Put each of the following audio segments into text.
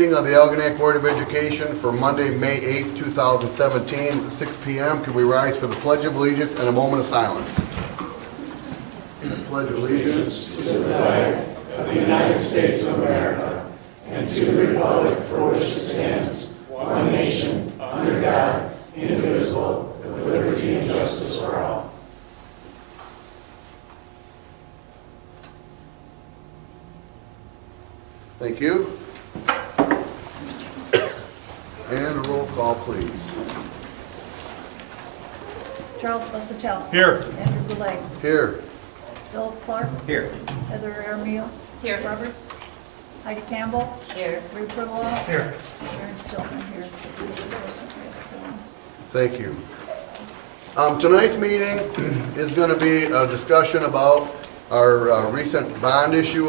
Meeting of the Algonac Board of Education for Monday, May 8th, 2017, 6 p.m. Can we rise for the Pledge of Allegiance and a moment of silence? Pledge allegiance to the flag of the United States of America and to the republic for which it stands, one nation, under God, indivisible, with liberty and justice for all. Thank you. And a roll call, please. Charles Busuttil. Here. Andrew Goulet. Here. Philip Clark. Here. Heather Armiel. Here. Roberts. Heidi Campbell. Here. Ray Privilege. Here. Aaron Stillman here. Thank you. Tonight's meeting is going to be a discussion about our recent bond issue,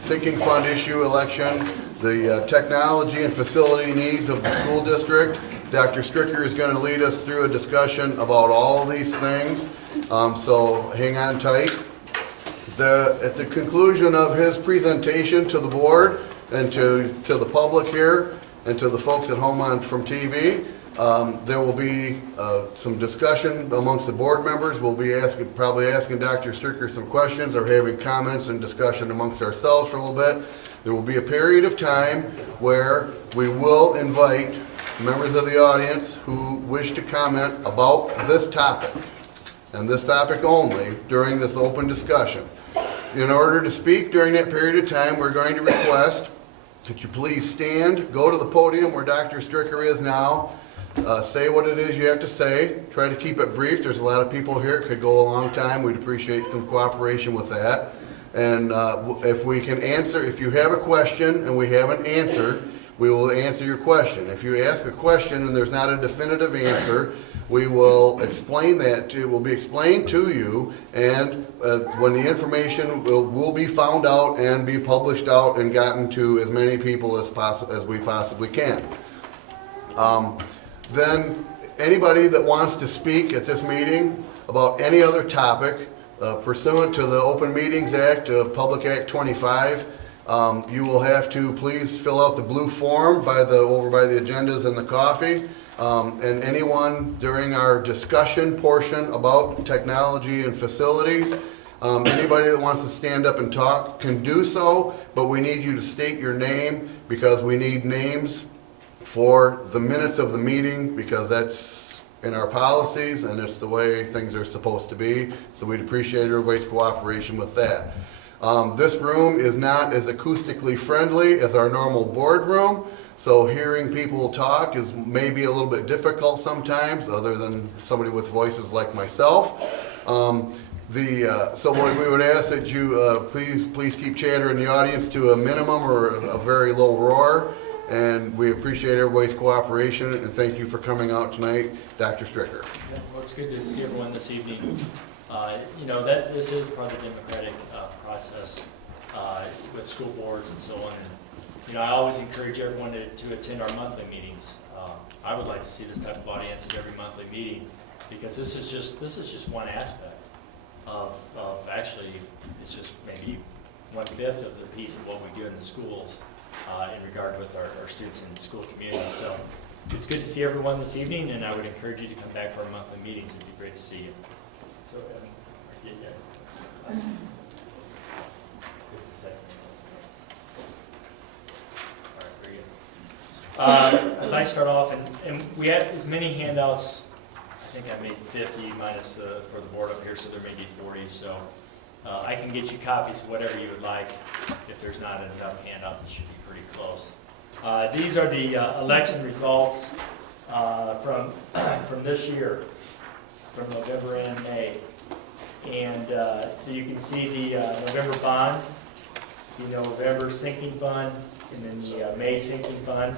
sinking fund issue election, the technology and facility needs of the school district. Dr. Stricker is going to lead us through a discussion about all these things, so hang on tight. At the conclusion of his presentation to the board and to the public here and to the folks at home from TV, there will be some discussion amongst the board members. We'll be probably asking Dr. Stricker some questions or having comments and discussion amongst ourselves for a little bit. There will be a period of time where we will invite members of the audience who wish to comment about this topic and this topic only during this open discussion. In order to speak during that period of time, we're going to request that you please stand, go to the podium where Dr. Stricker is now, say what it is you have to say. Try to keep it brief. There's a lot of people here. It could go a long time. We'd appreciate some cooperation with that. And if we can answer, if you have a question and we haven't answered, we will answer your question. If you ask a question and there's not a definitive answer, we will explain that will be explained to you, and when the information will be found out and be published out and gotten to as many people as we possibly can. Then anybody that wants to speak at this meeting about any other topic pursuant to the Open Meetings Act, Public Act 25, you will have to please fill out the blue form over by the agendas and the coffee. And anyone during our discussion portion about technology and facilities, anybody that wants to stand up and talk can do so, but we need you to state your name because we need names for the minutes of the meeting, because that's in our policies and it's the way things are supposed to be. So we'd appreciate everybody's cooperation with that. This room is not as acoustically friendly as our normal boardroom, so hearing people talk is maybe a little bit difficult sometimes, other than somebody with voices like myself. So what we would ask that you please keep chatter in the audience to a minimum or a very low roar. And we appreciate everybody's cooperation, and thank you for coming out tonight. Dr. Stricker. Well, it's good to see everyone this evening. This is part of the democratic process with school boards and so on. And, I always encourage everyone to attend our monthly meetings. I would like to see this type of audience at every monthly meeting, because this is just one aspect of actually, it's just maybe 1/5 of the piece of what we do in the schools. In regard with our students in the school community. So it's good to see everyone this evening, and I would encourage you to come back for our monthly meetings. It'd be great to see you. So, get there. Just a second. All right, very good. I'd like to start off, and we have as many handouts. I think I made 50 minus for the board up here, so there may be 40. So I can get you copies of whatever you would like. If there's not enough handouts, it should be pretty close. These are the election results from this year, from November and May. And so you can see the November bond, the November sinking fund, and then the May sinking fund.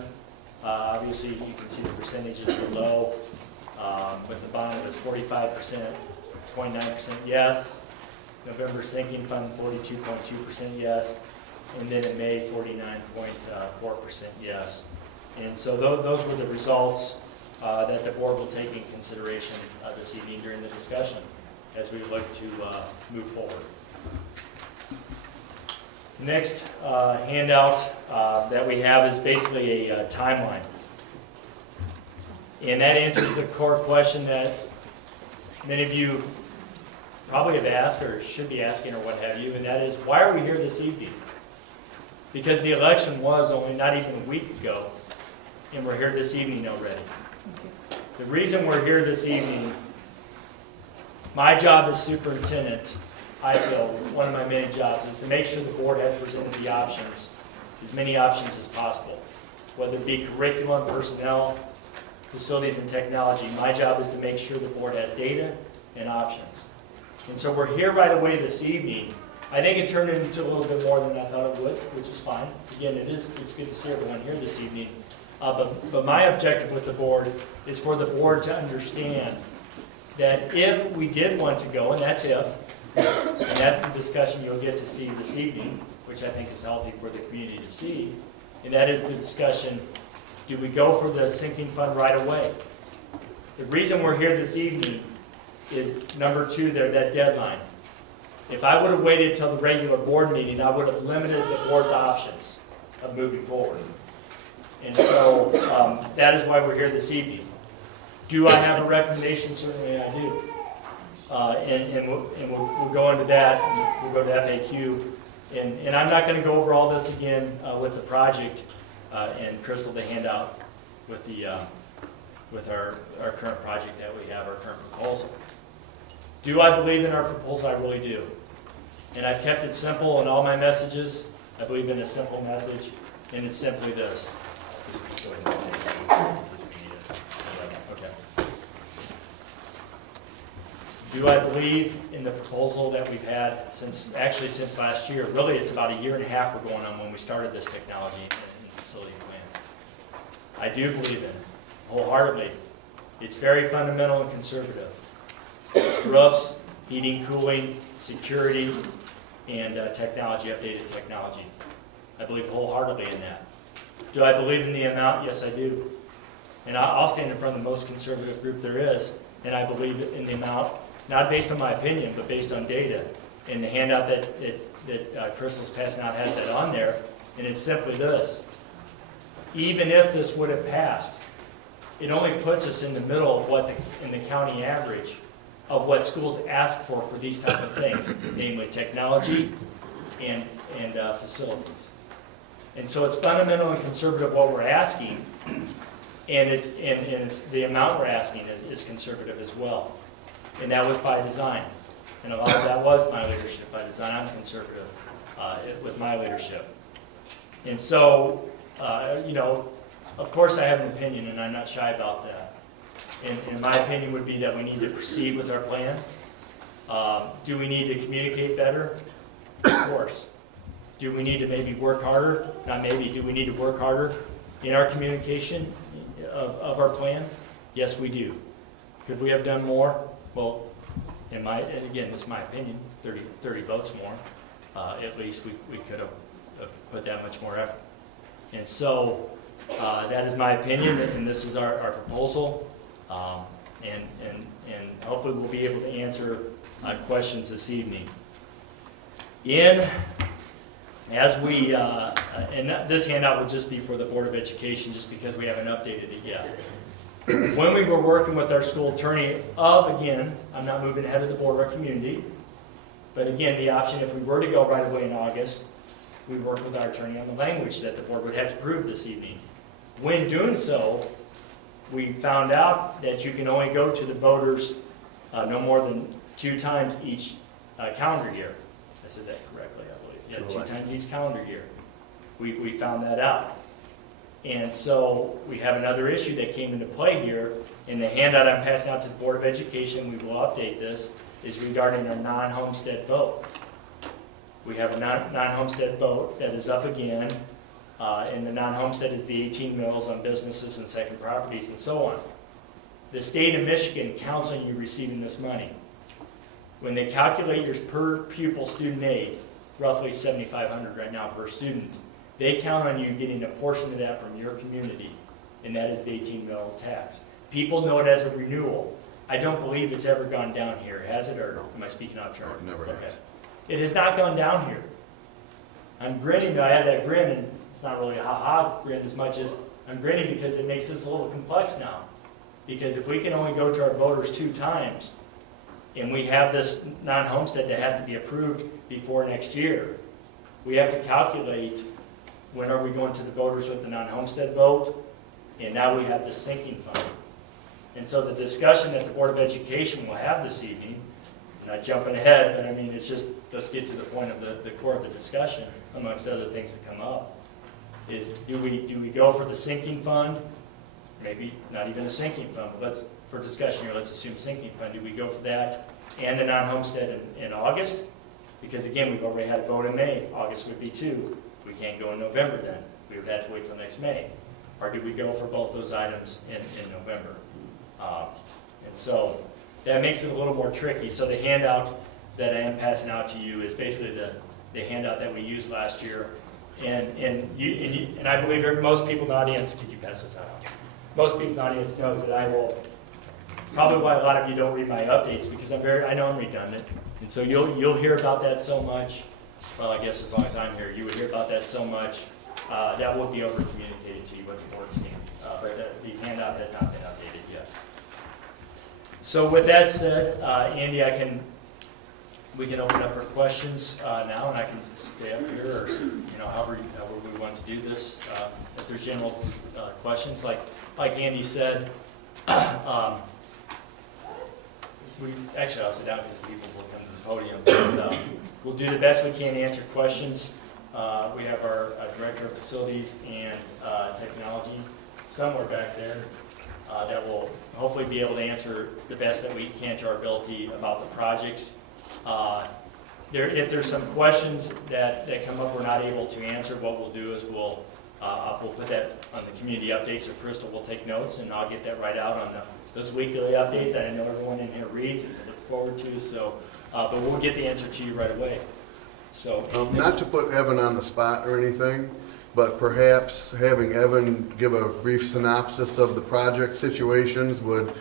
Obviously, you can see the percentages below. With the bond, it was 45%, 0.9% yes. November sinking fund, 42.2% yes, and then in May, 49.4% yes. And so those were the results that the board will take in consideration this evening during the discussion as we look to move forward. Next handout that we have is basically a timeline. And that answers the core question that many of you probably have asked or should be asking or what have you, and that is, why are we here this evening? Because the election was only not even a week ago, and we're here this evening already. The reason we're here this evening, my job as superintendent, I feel, one of my main jobs is to make sure the board has presented the options, as many options as possible, whether it be curriculum, personnel, facilities, and technology. My job is to make sure the board has data and options. And so we're here right away this evening. I think it turned into a little bit more than I thought it would, which is fine. Again, it's good to see everyone here this evening. But my objective with the board is for the board to understand that if we did want to go, and that's if, and that's the discussion you'll get to see this evening, which I think is healthy for the community to see, and that is the discussion, do we go for the sinking fund right away? The reason we're here this evening is number 2 there, that deadline. If I would have waited till the regular board meeting, I would have limited the board's options of moving forward. And so that is why we're here this evening. Do I have a recommendation? Certainly I do. And we'll go into that, and we'll go to FAQ. And I'm not going to go over all this again with the project and Crystal to hand out with our current project that we have, our current proposal. Do I believe in our proposal? I really do. And I've kept it simple in all my messages. I believe in a simple message, and it's simply this. Just go ahead and take it. Okay. Do I believe in the proposal that we've had since last year? Really, it's about a year and a half we're going on when we started this technology and facility plan. I do believe in it wholeheartedly. It's very fundamental and conservative. It's roofs, heating, cooling, security, and technology, updated technology. I believe wholeheartedly in that. Do I believe in the amount? Yes, I do. And I'll stand in front of the most conservative group there is, and I believe in the amount, not based on my opinion, but based on data. And the handout that Crystal's passing out has that on there, and it's simply this. Even if this would have passed, it only puts us in the middle of in the county average of what schools ask for these type of things, namely technology and facilities. And so it's fundamental and conservative what we're asking, and it's the amount we're asking is conservative as well. And that was by design. And a lot of that was my leadership by design. I'm conservative with my leadership. And so, of course I have an opinion, and I'm not shy about that. And my opinion would be that we need to proceed with our plan. Do we need to communicate better? Of course. Do we need to maybe work harder? Not maybe. Do we need to work harder in our communication of our plan? Yes, we do. Could we have done more? Well, and again, this is my opinion, 30 votes more. At least we could have put that much more effort. And so that is my opinion, and this is our proposal. And hopefully we'll be able to answer questions this evening. This handout will just be for the Board of Education, just because we haven't updated it yet. When we were working with our school attorney again, I'm not moving ahead of the board or community, but again, the option, if we were to go right away in August, we worked with our attorney on the language that the board would have to approve this evening. When doing so, we found out that you can only go to the voters no more than 2 times each calendar year. I said that correctly, I believe. Yeah, 2 times each calendar year. We found that out. And so we have another issue that came into play here. In the handout I'm passing out to the Board of Education, we will update this, is regarding our non-homestead vote. We have a non-homestead vote that is up again. And the non-homestead is the 18 mills on businesses and second properties and so on. The state of Michigan counts on you receiving this money. When they calculate your per pupil student aid, roughly $7,500 right now per student, they count on you getting a portion of that from your community, and that is the 18 mil tax. People know it as a renewal. I don't believe it's ever gone down here, has it, or am I speaking out of turn? No, it never has. Okay. It has not gone down here. I'm grinning, I have that grin, and it's not really a ha-ha grin as much as I'm grinning because it makes this a little complex now. Because if we can only go to our voters 2 times, and we have this non-homestead that has to be approved before next year, we have to calculate when are we going to the voters with the non-homestead vote, and now we have the sinking fund. And so the discussion that the Board of Education will have this evening, not jumping ahead, but I mean, it's just, let's get to the point of the core of the discussion, amongst other things that come up, is do we go for the sinking fund? Maybe not even a sinking fund, but let's, for discussion here, let's assume sinking fund. Do we go for that and the non-homestead in August? Because again, we've already had a vote in May. August would be 2. We can't go in November then. We would have to wait till next May. Or do we go for both those items in November? And so that makes it a little more tricky. So the handout that I am passing out to you is basically the handout that we used last year. And I believe most people in the audience, could you pass this out? Most people in the audience knows that I will, probably why a lot of you don't read my updates, because I know I'm redundant. And so you'll hear about that so much, well, I guess as long as I'm here, you would hear about that so much, that will be over-communicated to you what the board's seeing. But the handout has not been updated yet. So with that said, Andy, we can open up for questions now, and I can stay up here, or however we want to do this. If there's general questions, like Andy said, I'll sit down because people will come to the podium. But, we'll do the best we can to answer questions. We have our Director of Facilities and Technology somewhere back there that will hopefully be able to answer the best that we can to our ability about the projects. If there's some questions that come up we're not able to answer, what we'll do is we'll put that on the community updates, so Crystal will take notes, and I'll get that right out on those weekly updates that I know everyone in here reads and look forward to. So, but we'll get the answer to you right away. So, Not to put Evan on the spot or anything, but perhaps having Evan give a brief synopsis of the project situations would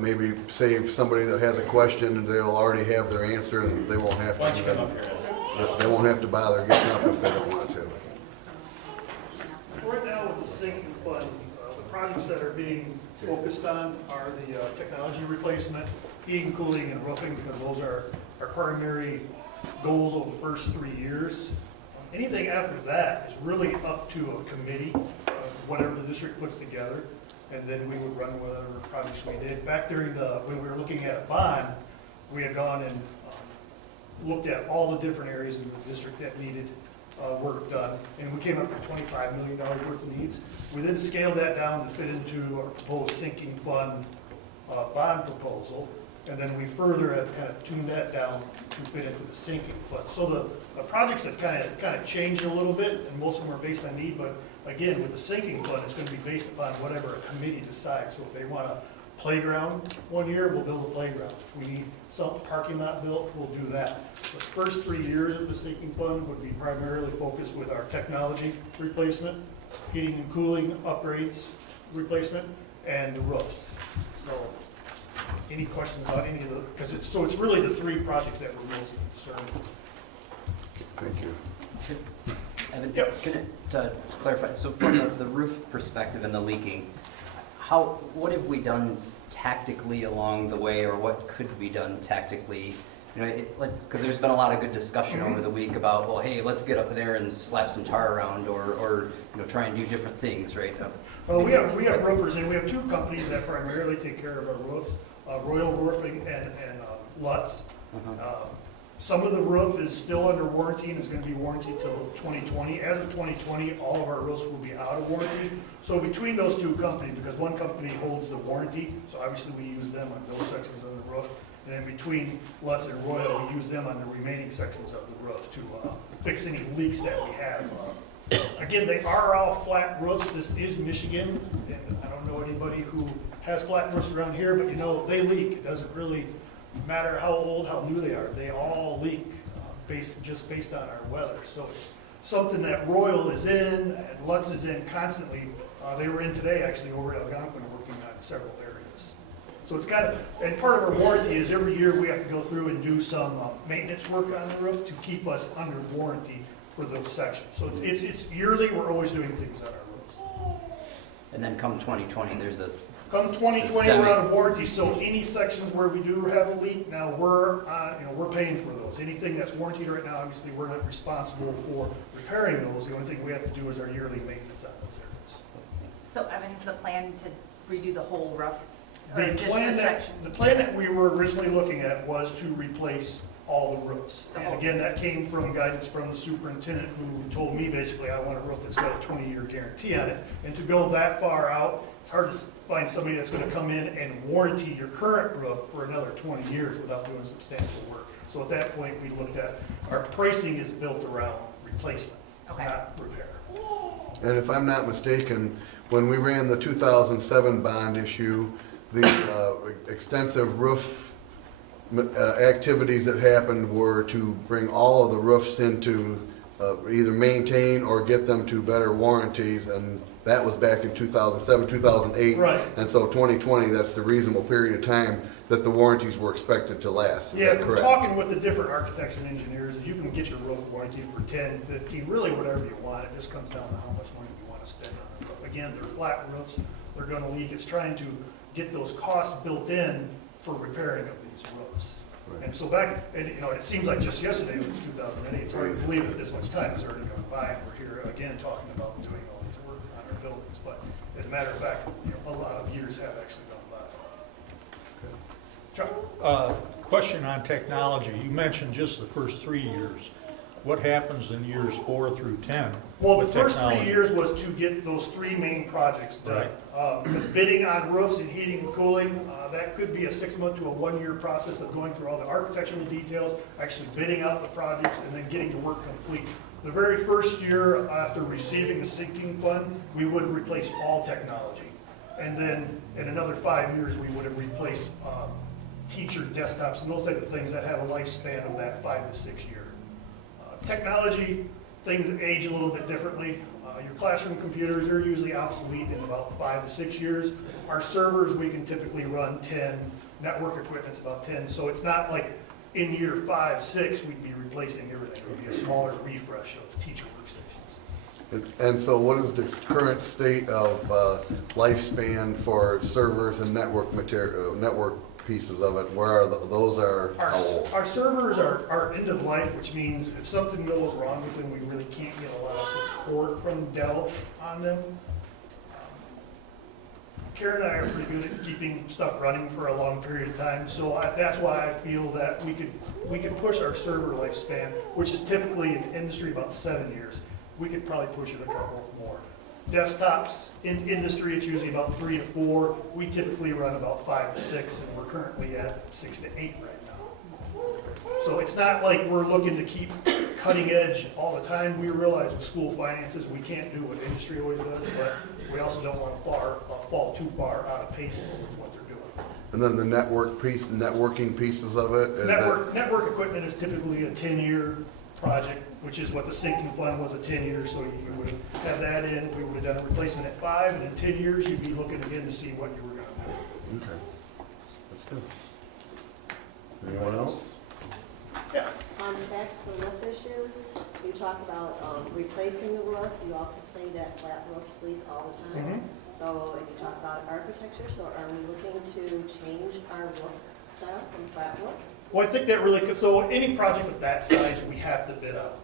maybe save somebody that has a question and they'll already have their answer and they won't have why don't you come up to. here? They won't have to bother getting up if they don't want to. Right now with the sinking fund, the projects that are being focused on are the technology replacement, heating, cooling, and roofing, because those are our primary goals over the first 3 years. Anything after that is really up to a committee, whatever the district puts together, and then we would run whatever projects we did. Back during when we were looking at a bond, we had gone and looked at all the different areas in the district that needed work done, and we came up with $25 million worth of needs. We then scaled that down to fit into our proposed sinking fund bond proposal, and then we further have kind of tuned that down to fit into the sinking fund. So the projects have kind of changed a little bit, and most of them are based on need, but again, with the sinking fund, it's going to be based upon whatever a committee decides. So if they want a playground one year, we'll build a playground. If we need some parking lot built, we'll do that. The first 3 years of the sinking fund would be primarily focused with our technology replacement, heating and cooling upgrades replacement, and the roofs. So any questions about any of the, because it's really the 3 projects that we're mostly concerned with. Thank you. Evan, Yep. to clarify, so from the roof perspective and the leaking, what have we done tactically along the way, or what could be done tactically? Because there's been a lot of good discussion over the week about, well, hey, let's get up there and slap some tar around, or try and do different things, right? Well, we have roofers, and we have 2 companies that primarily take care of our roofs, Royal Roofing and Lutz. Some of the roof is still under warranty and is going to be warranted till 2020. As of 2020, all of our roofs will be out of warranty. So between those 2 companies, because one company holds the warranty, so obviously we use them on those sections of the roof. And then between Lutz and Royal, we use them on the remaining sections of the roof to fix any leaks that we have. Again, they are all flat roofs. This is Michigan, and I don't know anybody who has flat roofs around here, but they leak. It doesn't really matter how old, how new they are. They all leak just based on our weather. So it's something that Royal is in and Lutz is in constantly. They were in today actually over at Algonquin working on several areas. So it's and part of our warranty is every year we have to go through and do some maintenance work on the roof to keep us under warranty for those sections. So it's yearly, we're always doing things on our roofs. And then come 2020, there's a Come 2020, systemic- we're out of warranty, so any sections where we do have a leak, now we're, we're paying for those. Anything that's warranted right now, obviously, we're not responsible for repairing those. The only thing we have to do is our yearly maintenance on those areas. So Evan, is the plan to redo the whole roof? Or The just plan the that, section? the plan that we were originally looking at was to replace all the roofs. The And whole- again, that came from guidance from the superintendent, who told me basically, I want a roof that's got a 20-year guarantee on it. And to go that far out, it's hard to find somebody that's gonna come in and warranty your current roof for another 20 years without doing substantial work. So at that point, we looked at, our pricing is built around replacement, Okay. not repair. And if I'm not mistaken, when we ran the 2007 bond issue, the extensive roof activities that happened were to bring all of the roofs into either maintain or get them to better warranties, and that was back in 2007, 2008. Right. And so 2020, that's the reasonable period of time that the warranties were expected to last. Is Yeah, that if we're correct? talking with the different architects and engineers, you can get your roof warranty for 10, 15, really whatever you want. It just comes down to how much money you want to spend on it. But again, they're flat roofs, they're gonna leak. It's trying to get those costs built in for repairing of these roofs. Right. And so back, and it seems like just yesterday was 2008. It's hard to believe that this much time has already gone by, and we're here again talking about doing all this work on our buildings. But as a matter of fact, a lot of years have actually gone by. Chuck? Question on technology. You mentioned just the first 3 years. What happens in years 4 through 10? Well, the with first 3 technology? years was to get those 3 main projects done. Because bidding on roofs and heating and cooling, that could be a 6-month to a 1-year process of going through all the architectural details, actually bidding out the projects, and then getting the work complete. The very first year after receiving the sinking fund, we would have replaced all technology. And then in another 5 years, we would have replaced teacher desktops and those type of things that have a lifespan of that 5 to 6 year. Technology, things age a little bit differently. Your classroom computers are usually obsolete in about 5 to 6 years. Our servers, we can typically run 10. Network equipment's about 10. So it's not like in year 5, 6, we'd be replacing everything. It would be a smaller refresh of teacher workstations. And so what is the current state of lifespan for servers and network material, network pieces of it? Where are those are how old? Our servers are end of life, which means if something goes wrong with them, we really can't get a lot of support from Dell on them. Karen and I are pretty good at keeping stuff running for a long period of time, so that's why I feel that we could push our server lifespan, which is typically in the industry about 7 years. We could probably push it a couple more. Desktops, in industry, it's usually about 3 to 4. We typically run about 5 to 6, and we're currently at 6 to 8 right now. So it's not like we're looking to keep cutting edge all the time. We realize with school finances, we can't do what industry always does, but we also don't want to fall too far out of pace with what they're doing. And then the networking pieces of it? Is Network equipment is typically a 10-year project, which is what the sinking fund was, a 10-year, so you would have that in, we would have done a replacement at 5, and in 10 years, you'd be looking again to see what you were gonna do. Okay. That's good. Anyone else? Yes? Back to the roof issue, you talk about replacing the roof, you also say that flat roofs leak all the time. So if you talk about architecture, so are we looking to change our roof style from flat roof? Well, I think that really, so any project of that size, we have to bid out.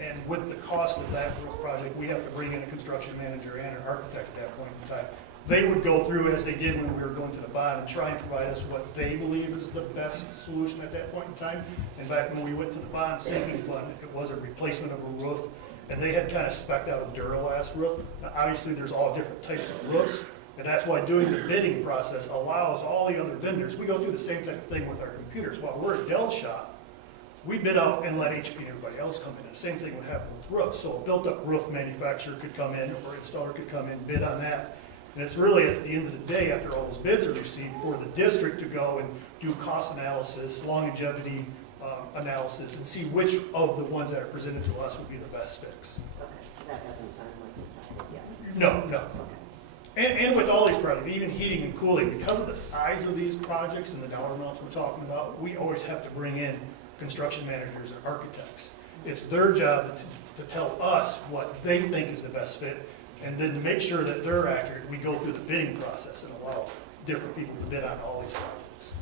And with the cost of that roof project, we have to bring in a construction manager and an architect at that point in time. They would go through, as they did when we were going to the bond, and try and provide us what they believe is the best solution at that point in time. In fact, when we went to the bond sinking fund, it was a replacement of a roof, and they had kind of spec'd out a Duralast roof. Now, obviously, there's all different types of roofs, and that's why doing the bidding process allows all the other vendors, we go through the same type of thing with our computers. While we're a Dell shop, we bid out and let HP and everybody else come in. And the same thing would happen with roofs. So a built-up roof manufacturer could come in, or installer could come in, bid on that. And it's really at the end of the day, after all those bids are received, for the district to go and do cost analysis, longevity analysis, and see which of the ones that are presented to us would be the best fix. Okay, so that hasn't been like decided yet. No. Okay. And with all these projects, even heating and cooling, because of the size of these projects and the dollar amounts we're talking about, we always have to bring in construction managers and architects. It's their job to tell us what they think is the best fit, and then to make sure that they're accurate, we go through the bidding process and allow different people to bid on all these projects.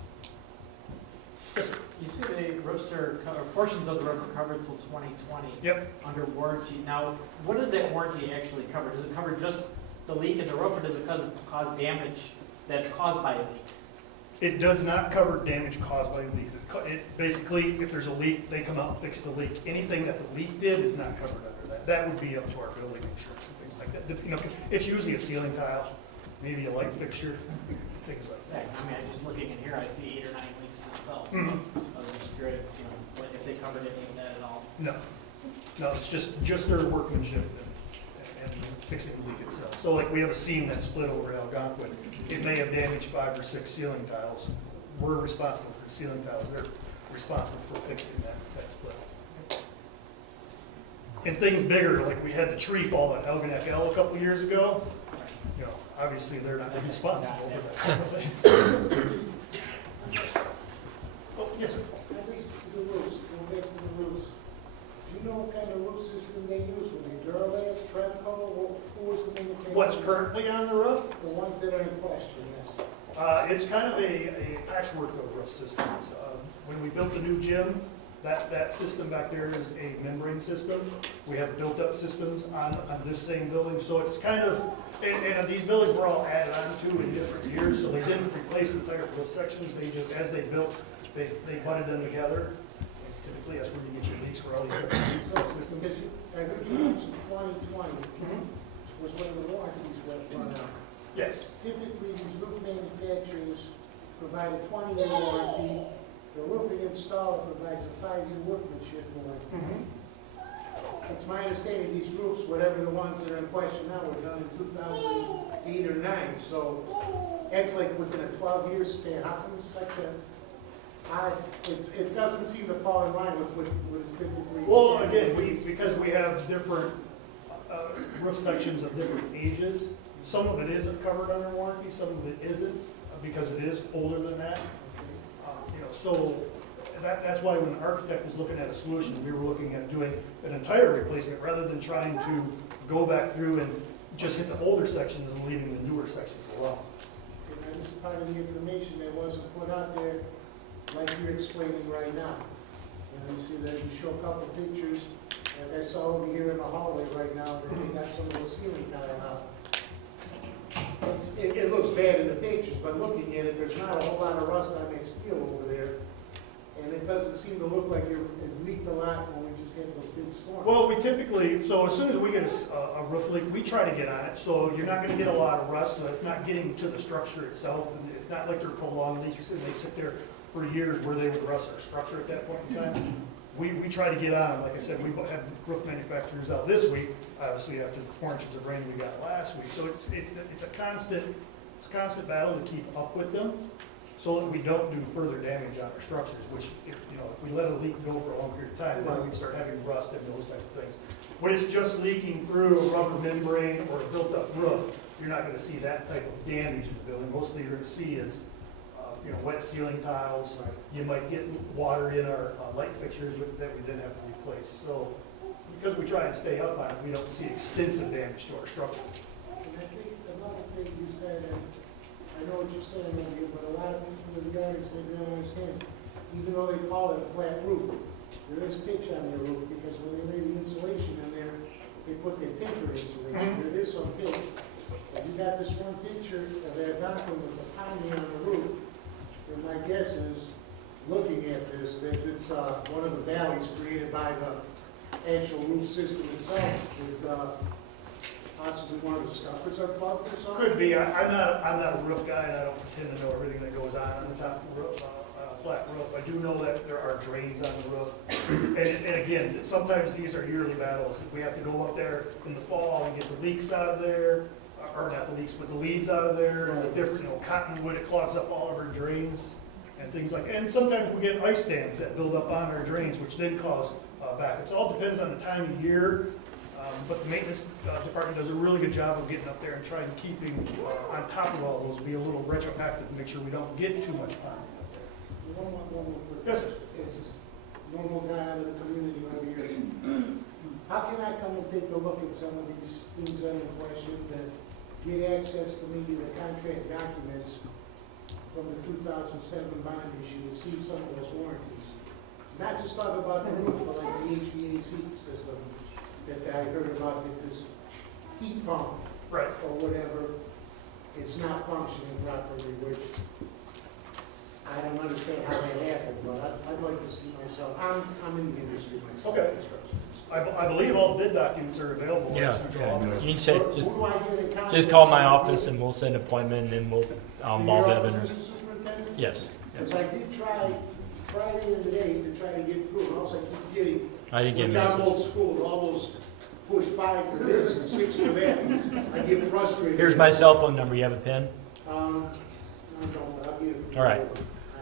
Yes, sir. You see the roofs are, or portions of the roof are covered till 2020. Yep. Under warranty. Now, what does that warranty actually cover? Does it cover just the leak in the roof, or does it cause damage that's caused by leaks? It does not cover damage caused by leaks. It basically, if there's a leak, they come out and fix the leak. Anything that the leak did is not covered under that. That would be up to our building insurance and things like that. You know, it's usually a ceiling tile, maybe a light fixture, things like Yeah, that. I mean, I'm just looking in here, I see 8 or 9 leaks themselves. Mhm. I was just curious, you know, what- if they covered any of that at all. No, it's just their workmanship and fixing the leak itself. So like we have a seam that's split over Algonquin. It may have damaged 5 or 6 ceiling tiles. We're responsible for the ceiling tiles. They're responsible for fixing that split. And things bigger, like we had the tree fall at Algonac L a couple of years ago, you know, obviously they're not responsible for that. Oh, yes, sir. The roofs, going back to the roofs. Do you know what kind of roof system they use? Were they Duralast, Tremco, who was the manufacturer? What's currently on the roof? The ones that are in question, yes. It's kind of a patchwork of roof systems. When we built the new gym, that system back there is a membrane system. We have built-up systems on this same building, so it's kind of, and these buildings were all added on to in different years, so they didn't replace entire roof sections. They just, as they built, they butted them together. And typically, that's where you get your leaks for all these different roof systems. Because I heard you mention 2020 was when the warranties were run out. Yes. Typically, these roof manufacturers provide a 20-year warranty. The roofing installer provides a 5-year workmanship warranty. It's my understanding these roofs, whatever the ones that are in question now, were done in 2008 or 9. So it's like within a 12-year span. How come such it doesn't seem to fall in line with what is typically. Well, again, because we have different roof sections of different ages, some of it isn't covered under warranty, some of it isn't, because it is older than that. You know, so that's why when the architect was looking at a solution, we were looking at doing an entire replacement rather than trying to go back through and just hit the older sections and leaving the newer sections alone. And this is part of the information that wasn't put out there like you're explaining right now. And you see that you show a couple pictures, like I saw over here in the hallway right now, that they got some of the ceiling tile out. It looks bad in the pictures, but looking at it, there's not a whole lot of rust on that steel over there. And it doesn't seem to look like it leaked a lot when we just had those big storms. Well, we typically, so as soon as we get a roof leak, we try to get on it. So you're not going to get a lot of rust, so it's not getting to the structure itself. And it's not like they're prolonged leaks and they sit there for years where they would rust our structure at that point in time. We try to get on them. Like I said, we had roof manufacturers out this week, obviously after the 4 inches of rain we got last week. So it's a constant battle to keep up with them, so that we don't do further damage on our structures, which, if we let a leak go for a long period of time, then we'd start having rust and those types of things. When it's just leaking through a rubber membrane or a built-up roof, you're not gonna see that type of damage in the building. Mostly you're gonna see is, wet ceiling tiles. You might get water in our light fixtures that we then have to replace. So, because we try and stay up on it, we don't see extensive damage to our structure. And I think another thing you said, and I know what you're saying over here, but a lot of people in the audience may not understand. Even though they call it a flat roof, there is pitch on their roof, because when they lay the insulation in there, they put their tinker insulation. There is some pitch. If you got this one picture of that Algonquin with the pounding on the roof, and my guess is, looking at this, that it's one of the valleys created by the actual roof system itself, with possibly one of the scuffers are plugged or something. Could be. I'm not a roof guy, and I don't pretend to know everything that goes on the top of the roof, flat roof. I do know that there are drains on the roof. And again, sometimes these are yearly battles. We have to go up there in the fall and get the leaks out of there, or not the leaks, but the leads out of there, and the different, cottonwood, it clogs up all of our drains and things like, and sometimes we get ice dams that build up on our drains, which then cause backups. It all depends on the time of year, but the maintenance department does a really good job of getting up there and trying to keeping on top of all those, be a little retroactive to make sure we don't get too much ponding up there. One more quick. Yes, sir. Is normal guy out of the community over here. How can I come and take a look at some of these things that are in question, that get access to maybe the contract documents from the 2007 bond issue to see some of those warranties? Not just talk about the roof, but like the HVAC system that I heard about, that this heat pump Right. or whatever is not functioning properly, which I don't understand how that happened, but I'd like to see myself, I'm in the industry myself. Okay. I believe all the bid documents are available Yeah, at central yeah. office. You can say, Who just, do I get in contact just call my with? office and we'll set an appointment and then we'll, To Bob your Evans. office, Mr. Superintendent? Yes, Because I did try Friday and today to try to get through, and also I keep getting, I didn't get a which I'm message. old school, all those push 5 for this and 6 for that. I get frustrated. Here's my cell phone number, you have a pen? I don't, I'll get it. from All right.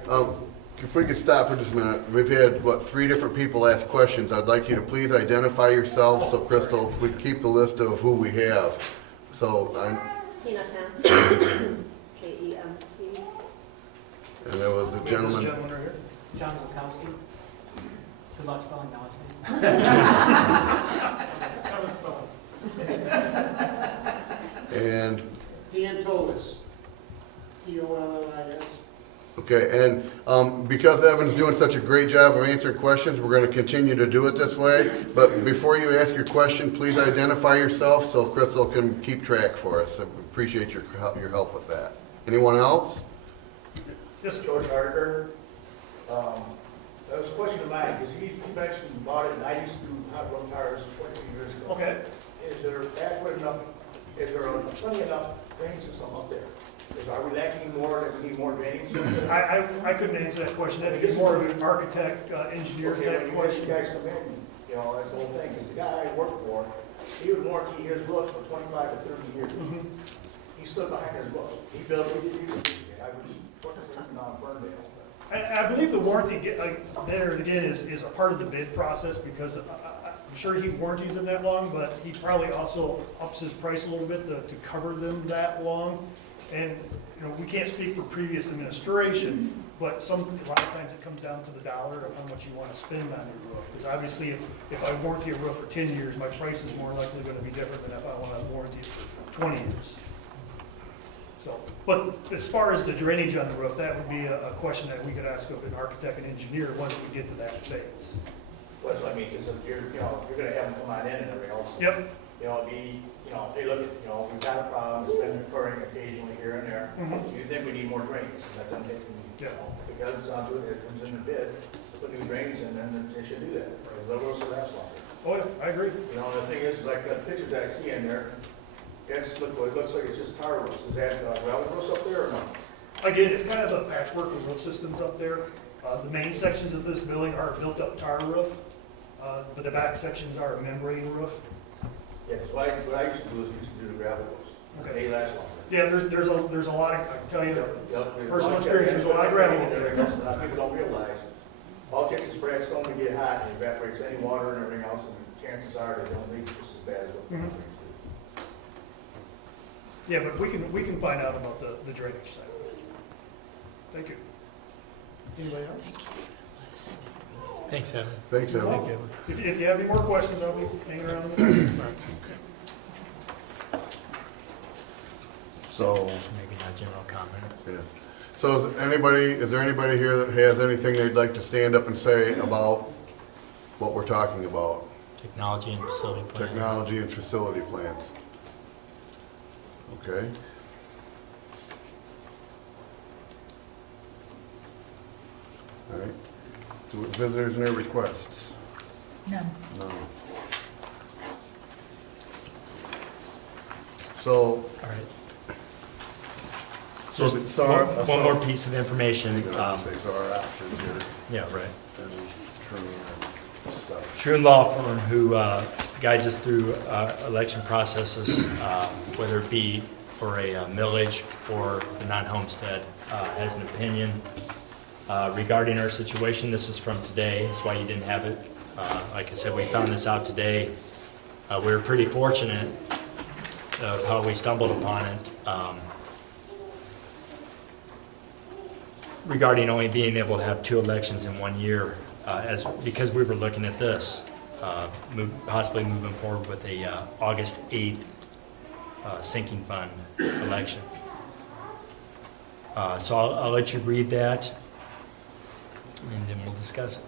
you. If we could stop for just a minute, we've had, 3 different people ask questions. I'd like you to please identify yourselves so Crystal, we keep the list of who we have. So, Tina Kemp, K-E-M-P. and there was a We have this gentleman, gentleman right here. John Zolkowski. Good luck spelling my last name. and, Dan Tolis, T-O-L-L-I-S. okay, and because Evan's doing such a great job of answering questions, we're gonna continue to do it this way. But before you ask your question, please identify yourself so Crystal can keep track for us. I appreciate your help with that. Anyone else? Yes, sir. George Harder. That was a question of mine, because he mentioned about it, and I used to do hot run tires 20 years ago. Okay. Is there adequate enough, is there plenty enough drainage system up there? Are we lacking more, that we need more drainage? I couldn't answer that question. That'd be more of an architect, engineer Okay, type when you question. guys come in, you know, that's the whole thing, because the guy I worked for, he would warranty his roof for 25 to 30 years. Mhm. He stood behind his roof. He built it, he used it, and I was working on Ferndale. I believe the warranty, there again, is a part of the bid process, because I'm sure he warranties them that long, but he probably also ups his price a little bit to cover them that long. And, you know, we can't speak for previous administration, but a lot of times it comes down to the dollar of how much you want to spend on your roof. Because obviously, if I warranty a roof for 10 years, my price is more likely going to be different than if I want to warranty it for 20 years. So, but as far as the drainage on the roof, that would be a question that we could ask of an architect and engineer once we get to that phase. Well, that's what I mean, because you're gonna have them come on in and everything else. Yep. You know, hey, look, we've got a problem, it's been occurring occasionally here and there. Mhm. Do you think we need more drains? And that's, I'm thinking, if it comes onto it, it comes in the bid, put new drains in, then they should do that. The roads will last longer. Oh, yeah, I agree. You know, the thing is, like the pictures I see in there, it looks like it's just tar roofs. Is that gravel roofs up there or not? Again, it's kind of a patchwork of roof systems up there. The main sections of this building are a built-up tar roof, but the back sections are a membrane roof. Yeah, because what I used to do is do the gravel roofs. Okay. They last longer. Yeah, there's a lot of, I can tell you, Yep. personal experience, there's a lot of gravel up there. A lot of people don't realize, all it takes is for that stone to get hot, and evaporates any water and everything else, and chances are they don't leak just as bad as what the Mhm. drains do. Yeah, but we can find out about the drainage side. Thank you. Anybody else? Thanks, Evan. thanks, Evan. If you have any more questions, I'll be hanging around. So, Maybe not general comment. yeah. So is there anybody here that has anything they'd like to stand up and say about what we're talking about? Technology and facility plan. Technology and facility plans. Okay. All right. Visitors and their requests? None. No. So, All right. so, Just so our- one more piece of information. Hang on, say, so our options here, Yeah, right. and true and stuff. True Law Firm, who guides us through election processes, whether it be for a millage or a non-homestead, has an opinion regarding our situation. This is from today, that's why you didn't have it. Like I said, we found this out today. We were pretty fortunate of how we stumbled upon it. Regarding only being able to have 2 elections in 1 year, because we were looking at this, possibly moving forward with a August 8th sinking fund election. So I'll let you read that, and then we'll discuss it.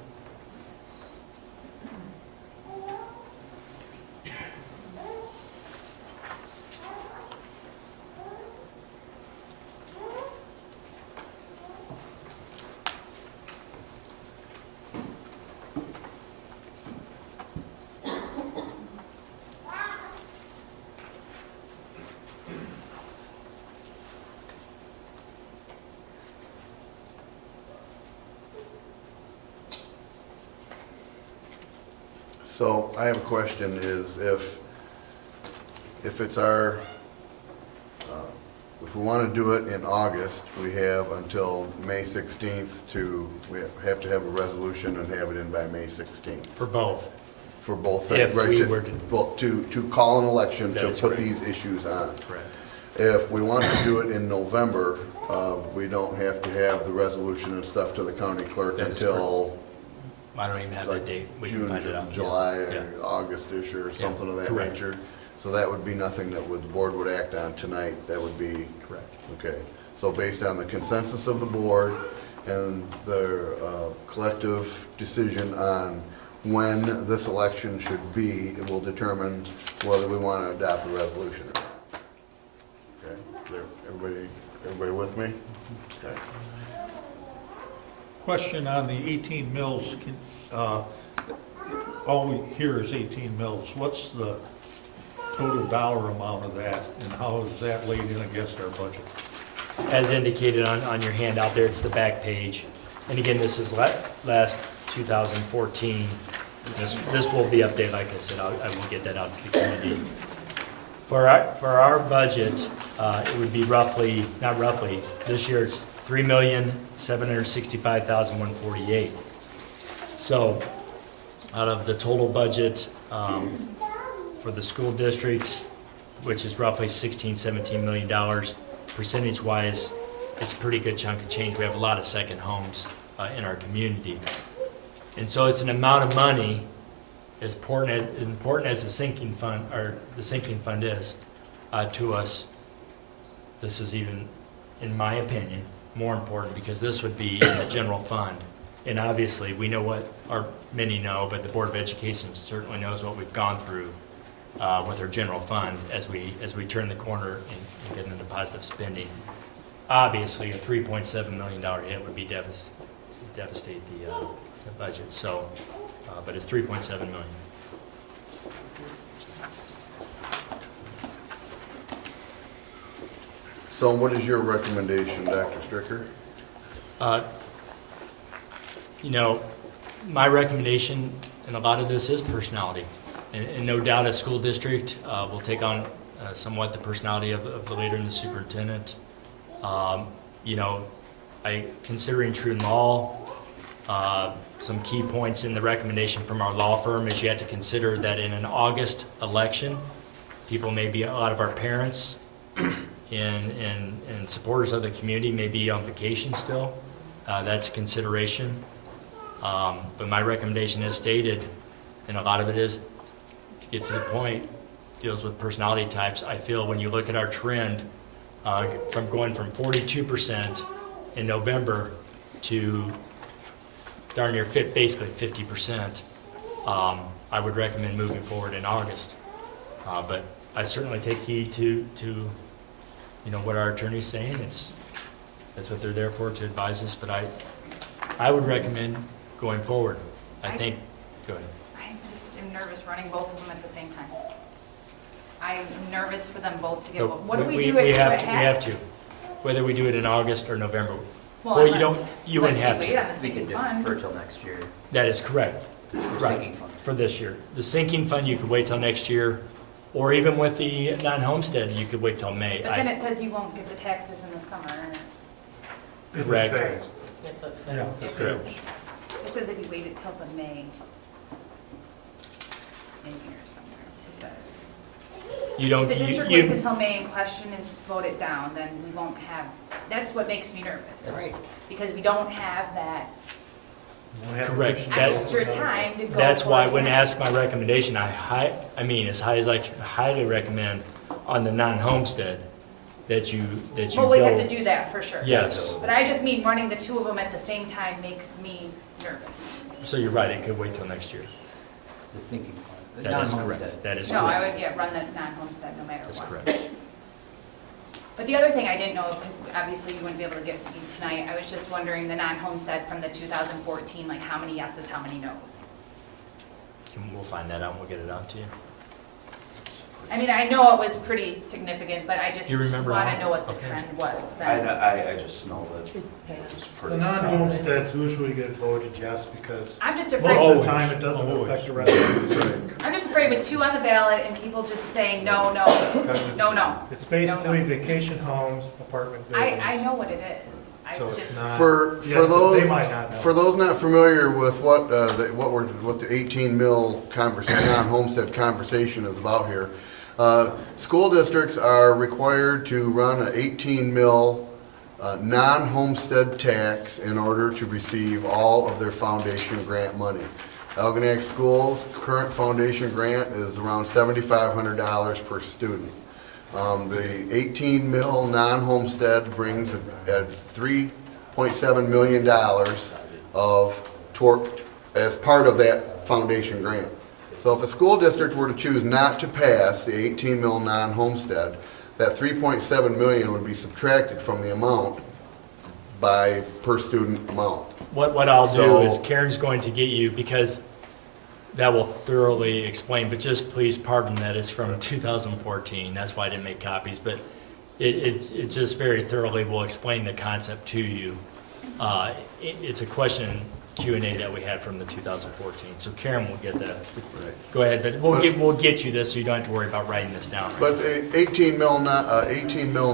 So I have a question, is if it's our, if we want to do it in August, we have until May 16th we have to have a resolution and have it in by May 16th. For both. For both things, If right? we to- were to- well, to call an election, That to is put correct. these issues on. Correct. If we want to do it in November, we don't have to have the resolution and stuff to the county clerk That is until I don't even have like that date. We can June, find it out. July, Yeah. or August-ish, or something of that correct. nature. So that would be nothing that the board would act on tonight. That would be, Correct. okay. So based on the consensus of the board and their collective decision on when this election should be, it will determine whether we want to adopt a resolution or not. Okay, everybody with me? Okay. Question on the 18 mills, all we hear is 18 mills. What's the total dollar amount of that, and how is that laid in against our budget? As indicated on your handout there, it's the back page. And again, this is last 2014. This will be updated, like I said, I will get that out to the community. For our budget, it would be not roughly, this year it's $3,765,148. So out of the total budget for the school district, which is roughly $16-17 million, percentage-wise, it's a pretty good chunk of change. We have a lot of second homes in our community. And so it's an amount of money, as important as the sinking fund is to us. This is even, in my opinion, more important, because this would be in the general fund. And obviously, we know many know, but the Board of Education certainly knows what we've gone through with our general fund as we turn the corner and get into positive spending. Obviously, a $3.7 million hit would be devastate the budget. So, but it's $3.7 million. So what is your recommendation, Dr. Stricker? My recommendation, and a lot of this is personality, and no doubt a school district will take on somewhat the personality of the leader and the superintendent. Considering true law, some key points in the recommendation from our law firm is you have to consider that in an August election, people may be, a lot of our parents and supporters of the community may be on vacation still. That's a consideration. But my recommendation is stated, and a lot of it is, to get to the point, deals with personality types. I feel when you look at our trend, from going from 42% in November to darn near basically 50%, I would recommend moving forward in August. But I certainly take heed to what our attorney's saying. That's what they're there for, to advise us. But I would recommend going forward. Go ahead. I just am nervous running both of them at the same time. I'm nervous for them both to get, No, what do we do we if have it to, whether we do it in August or November. Well, you wouldn't have Wait to. on the We sinking could fund. defer till next year That is correct. for Right. sinking fund. For this year. The sinking fund, you could wait till next year, or even with the non-homestead, you could wait till May. But then it says you won't get the taxes in the summer. Correct. It Correct. says if you waited till the May in here somewhere. It says, You don't, if the district you, waits until May and question is voted down, then we won't have, that's what makes me nervous. Right. Because we don't have that Won't have Correct. to- extra time to go. That's why I for wouldn't it. ask my recommendation. I mean, as high as I can highly recommend on the non-homestead that you Well, we have go. to do that for sure. Yes, But I just mean running the two of them at the same time makes me nervous. so you're right, it could wait till next year. The sinking fund. The That is non-homestead. correct, that is No, I correct. would, yeah, run the non-homestead no matter That's what. correct. But the other thing I didn't know, because obviously you wouldn't be able to get me tonight, I was just wondering the non-homestead from the 2014, like how many yeses, how many nos? We'll find that out and we'll get it out to you. I mean, I know it was pretty significant, but I just You remember want how- to know what the okay. trend was. I just know that it's The pretty solid. non-homesteads usually get voted yes because I'm just most afraid, of the time it doesn't Always. affect the residents. I'm just afraid with two on the ballot and people just saying no, no, Because it's- no, no. It's basically vacation homes, apartment buildings. I know what it is. I So it's just, not. For Yes, but those, they might not know. for those not familiar with what the 18 mil non-homestead conversation is about here, school districts are required to run an 18 mil non-homestead tax in order to receive all of their foundation grant money. Algonac Schools' current foundation grant is around $7,500 per student. The 18 mil non-homestead brings at $3.7 million as part of that foundation grant. So if a school district were to choose not to pass the 18 mil non-homestead, that 3.7 million would be subtracted from the amount by per student amount. What I'll do So- is Karen's going to get you, because that will thoroughly explain, but just please pardon that it's from 2014. That's why I didn't make copies, but it just very thoroughly will explain the concept to you. It's a question Q&A that we had from the 2014. So Karen will get that. Go ahead, but we'll get you this so you don't have to worry about writing this down. But a 18 mil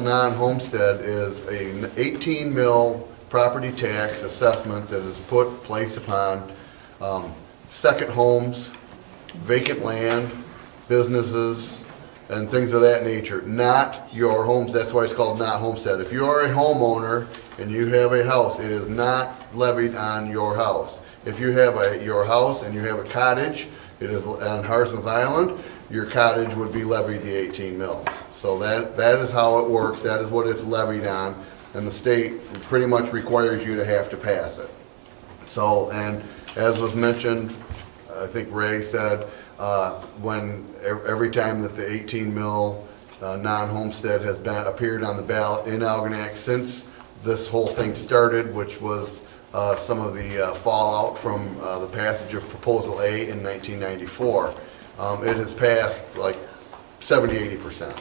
non-homestead is a 18 mil property tax assessment that is placed upon second homes, vacant land, businesses, and things of that nature, not your homes. That's why it's called not homestead. If you are a homeowner and you have a house, it is not levied on your house. If you have your house and you have a cottage, it is on Harson's Island, your cottage would be levied the 18 mils. So that is how it works, that is what it's levied on, and the state pretty much requires you to have to pass it. So, and as was mentioned, I think Ray said, every time that the 18 mil non-homestead has appeared on the ballot in Algonac since this whole thing started, which was some of the fallout from the passage of Proposal A in 1994. It has passed like 70–80%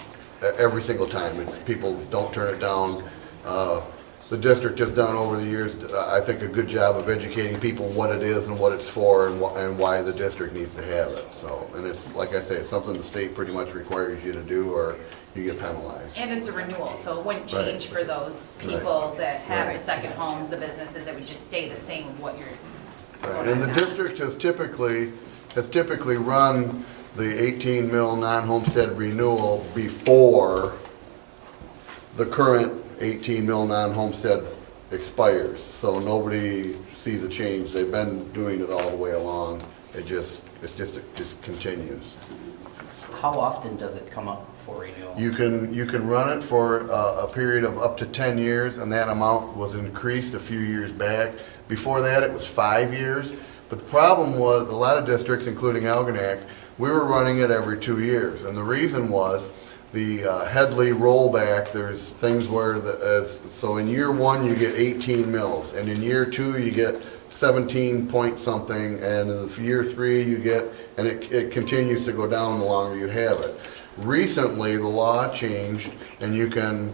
every single time. People don't turn it down. The district has done over the years, I think, a good job of educating people what it is and what it's for and why the district needs to have it. So, and it's, like I say, it's something the state pretty much requires you to do or you get penalized. and it's a renewal, so it wouldn't Right. change for those people that have Right. the second homes, the businesses, it would just stay the same of what you're. Right. And the district has typically run the 18 mil non-homestead renewal before the current 18 mil non-homestead expires. So nobody sees a change. They've been doing it all the way along. It just continues. How often does it come up for renewal? You can run it for a period of up to 10 years, and that amount was increased a few years back. Before that, it was 5 years. But the problem was, a lot of districts, including Algonac, we were running it every 2 years. And the reason was, the Headley rollback, there's things where, so in year one, you get 18 mils, and in year two, you get 17 point something, and in year three, you get, and it continues to go down the longer you have it. Recently, the law changed, and you can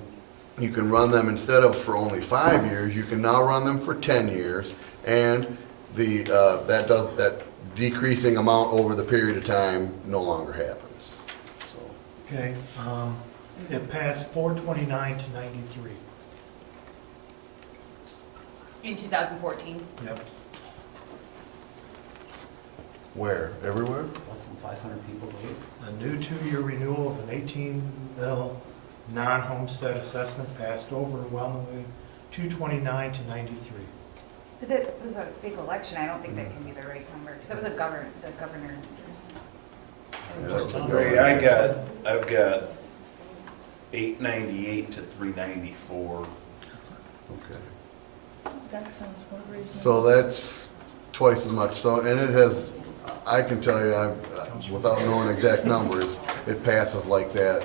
run them, instead of for only 5 years, you can now run them for 10 years, and that decreasing amount over the period of time no longer happens. So, Okay, it passed 429 to 93. In 2014, Yep. where? Everywhere? Less than 500 people voted. A new 2-year renewal of an 18 mil non-homestead assessment passed overwhelmingly 229 to 93. But that was a big election, I don't think that can be the right number, because that was the governor. Ray, I've got 898 to 394. Okay. That sounds more reasonable. So that's twice as much, so, and it has, I can tell you, without knowing exact numbers, it passes like that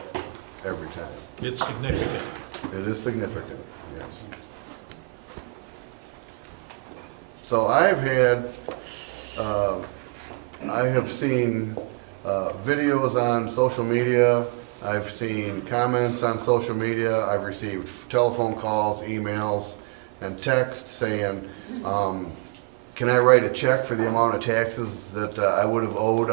every time. It's significant. It is significant, yes. So I have seen videos on social media, I've seen comments on social media, I've received telephone calls, emails, and texts saying, can I write a check for the amount of taxes that I would have owed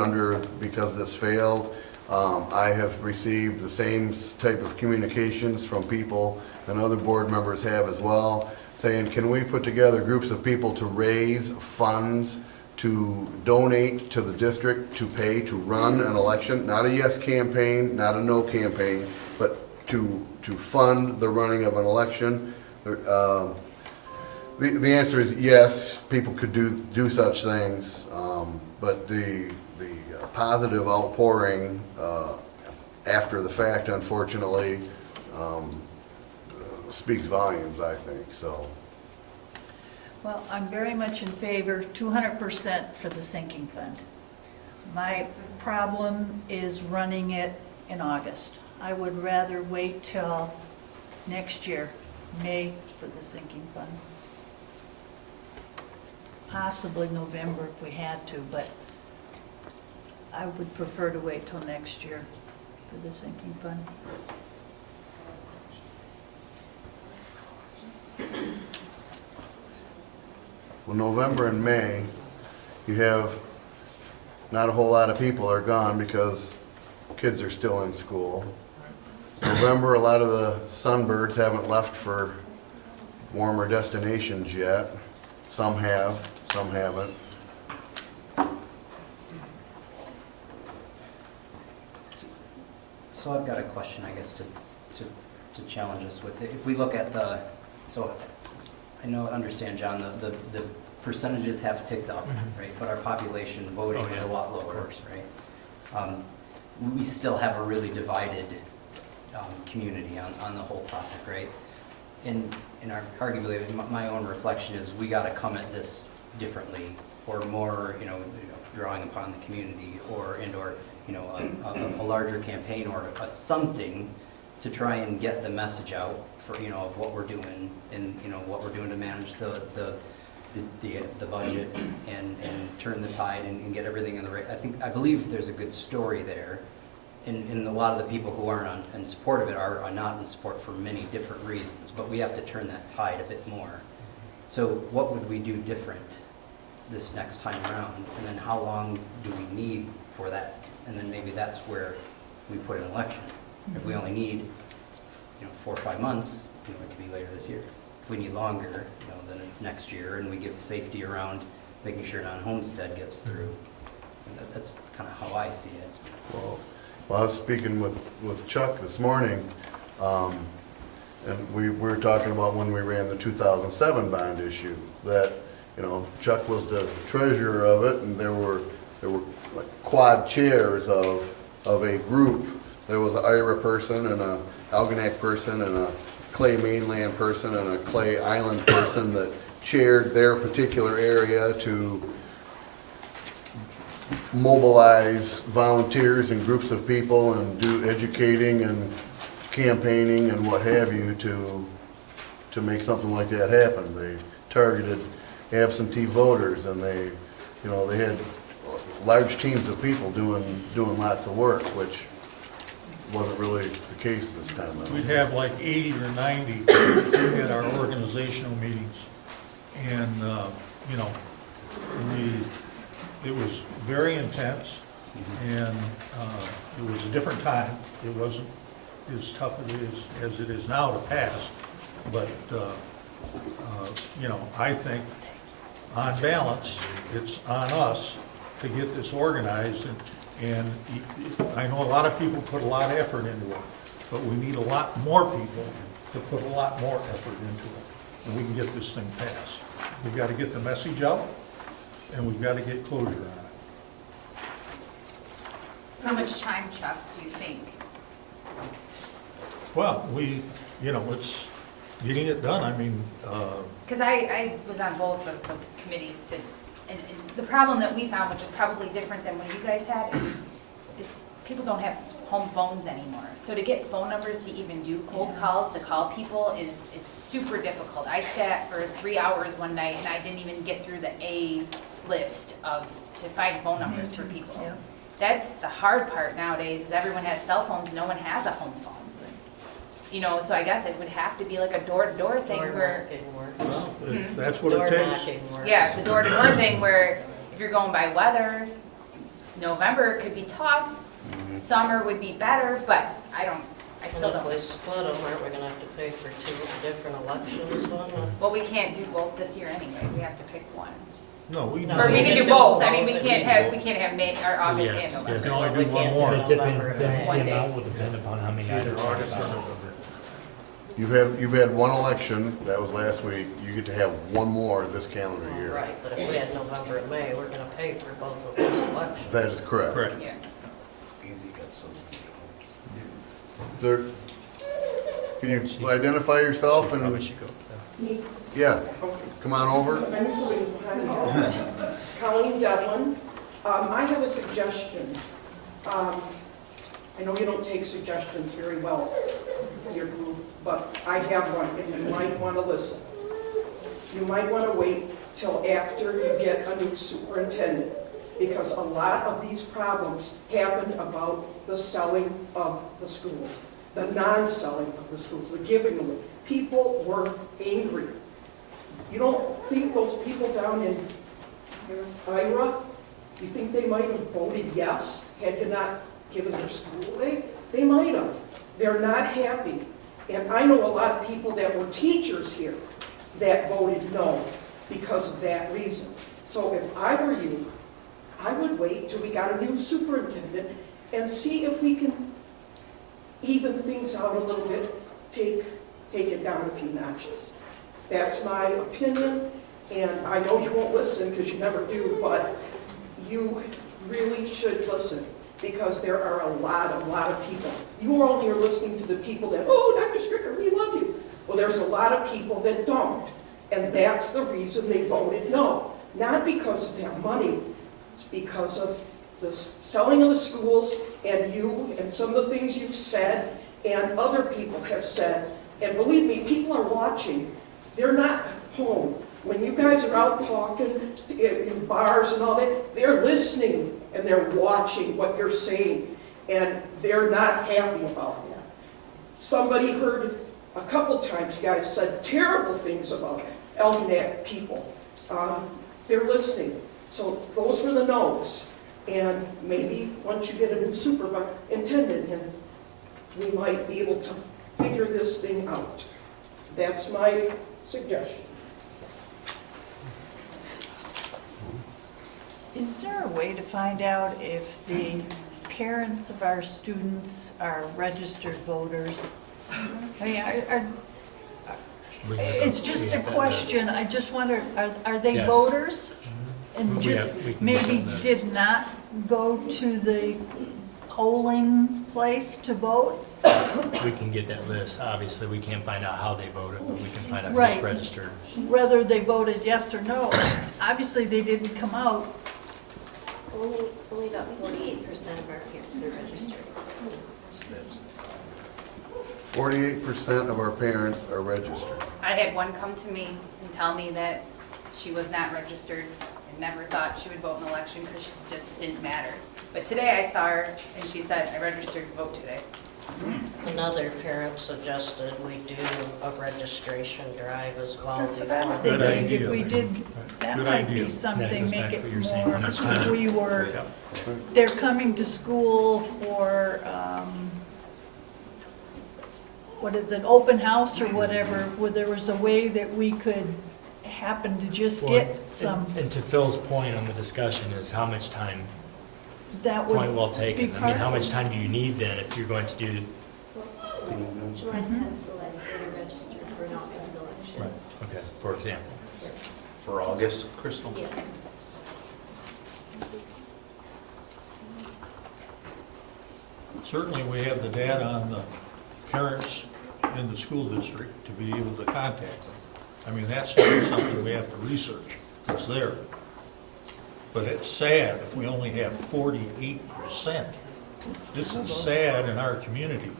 because this failed? I have received the same type of communications from people, and other board members have as well, saying, can we put together groups of people to raise funds to donate to the district to pay to run an election? Not a yes campaign, not a no campaign, but to fund the running of an election. The answer is yes, people could do such things, but the positive outpouring after the fact, unfortunately, speaks volumes, I think, so. Well, I'm very much in favor, 200% for the sinking fund. My problem is running it in August. I would rather wait till next year, May, for the sinking fund. Possibly November if we had to, but I would prefer to wait till next year for the sinking fund. Well, November and May, you have, not a whole lot of people are gone because kids are still in school. November, a lot of the sunbirds haven't left for warmer destinations yet. Some have, some haven't. So I've got a question, I guess, to challenge us with. If we look at so I understand, John, the percentages have ticked up, right? But our population voting is a lot lower, right? We still have a really divided community on the whole topic, right? And arguably, my own reflection is we got to come at this differently, or more, drawing upon the community, or a larger campaign, or something to try and get the message out for of what we're doing, and what we're doing to manage the budget and turn the tide and get everything in the right. I believe there's a good story there. And a lot of the people who aren't in support of it are not in support for many different reasons, but we have to turn that tide a bit more. So what would we do different this next time around? And then how long do we need for that? And then maybe that's where we put an election. If we only need 4 or 5 months, it could be later this year. If we need longer, then it's next year, and we give safety around making sure non-homestead gets through. And that's kind of how I see it. Well, I was speaking with Chuck this morning, and we were talking about when we ran the 2007 bond issue, that, Chuck was the treasurer of it, and there were like quad chairs of a group. There was an Ira person, and a Algonac person, and a Clay Mainland person, and a Clay Island person that chaired their particular area to mobilize volunteers and groups of people and do educating and campaigning and what have you to make something like that happen. They targeted absentee voters, and they had large teams of people doing lots of work, which wasn't really the case this time. We'd have like 80 or 90 at our organizational meetings, and it was very intense, and it was a different time. It wasn't as tough as it is now to pass, but I think on balance, it's on us to get this organized, and I know a lot of people put a lot of effort into it, but we need a lot more people to put a lot more effort into it. and we can get this thing passed. We've got to get the message out, and we've got to get closure on it. How much time, Chuck, do you think? Well, it's getting it done. I mean, Because I was on both of the committees and the problem that we found, which is probably different than what you guys had, is people don't have home phones anymore. So to get phone numbers to even do cold calls, to call people, it's super difficult. I sat for 3 hours one night and I didn't even get through the A list to find phone numbers for people. Yeah. That's the hard part nowadays, is everyone has cell phones, no one has a home phone. You know, so I guess it would have to be like a door-to-door thing where, well, if that's what it takes. yeah, the door-to-door thing where if you're going by weather, November could be tough, summer would be better, but I still And if we don't. split them, aren't we gonna have to pay for 2 different elections on this? Well, we can't do both this year anyway, we have to pick one. No, we No, Or we we can can do do both, I both. mean, we can't have May, or August Yes, and yes. can November. only do one more. It depends, One the day. amount will depend upon how many items. You've had one election, that was last week, you get to have one more this calendar year. Right, but if we had November and May, we're gonna pay for both of those elections. That is correct. Correct. Yeah. Andy got something. There, can you identify yourself Probably and, should go. yeah, come on over. I'm sitting behind you. Colleen Devlin. I have a suggestion. I know you don't take suggestions very well, your group, but I have one, and you might want to listen. You might want to wait till after you get a new superintendent, because a lot of these problems happened about the selling of the schools, the non-selling of the schools, the giving away. People were angry. You don't think those people down in Ira, you think they might have voted yes had you not given their school away? They might have. They're not happy. And I know a lot of people that were teachers here that voted no because of that reason. So if I were you, I would wait till we got a new superintendent and see if we can even things out a little bit, take it down a few notches. That's my opinion, and I know you won't listen because you never do, but you really should listen, because there are a lot of people. You only are listening to the people that, oh, Dr. Stricker, we love you. Well, there's a lot of people that don't, and that's the reason they voted no. Not because of that money, it's because of the selling of the schools, and you, and some of the things you've said, and other people have said. And believe me, people are watching. They're not home. When you guys are out talking in bars and all that, they're listening and they're watching what you're saying, and they're not happy about that. Somebody heard a couple times you guys said terrible things about Elginak people. They're listening. So those were the no's. And maybe once you get a new superintendent in, we might be able to figure this thing out. That's my suggestion. Is there a way to find out if the parents of our students are registered voters? I mean, it's just a question, I just wonder, are they Yes. voters? And We just can get maybe them this. did not go to the polling place to vote? We can get that list. Obviously, we can't find out how they voted, but we can find out who's Right. registered. Whether they voted yes or no. Obviously, they didn't come out. Only about 48% of our parents are registered. 48% of our parents are registered. I had one come to me and tell me that she was not registered and never thought she would vote in an election because she just didn't matter. But today I saw her and she said, I registered to vote today. Another parent suggested we do a registration drive as well. That's what I'm before. Good thinking, idea. if we did, that Good might idea. be something, goes make back to it what you're saying, how more, much if time. we were, Yep. they're coming to school for, what is it, open house or whatever, where there was a way that we could happen to just Well, get some, And to Phil's point on the discussion is how much time, that point would well be taken. I mean, how much time do you need then if you're going to do, July 10th is the last day to register for an August election. right, okay. for example. For August, Crystal? Yeah. Certainly, we have the data on the parents in the school district to be able to contact them. I mean, that's something we have to research. It's there. But it's sad if we only have 48%. This is sad in our community.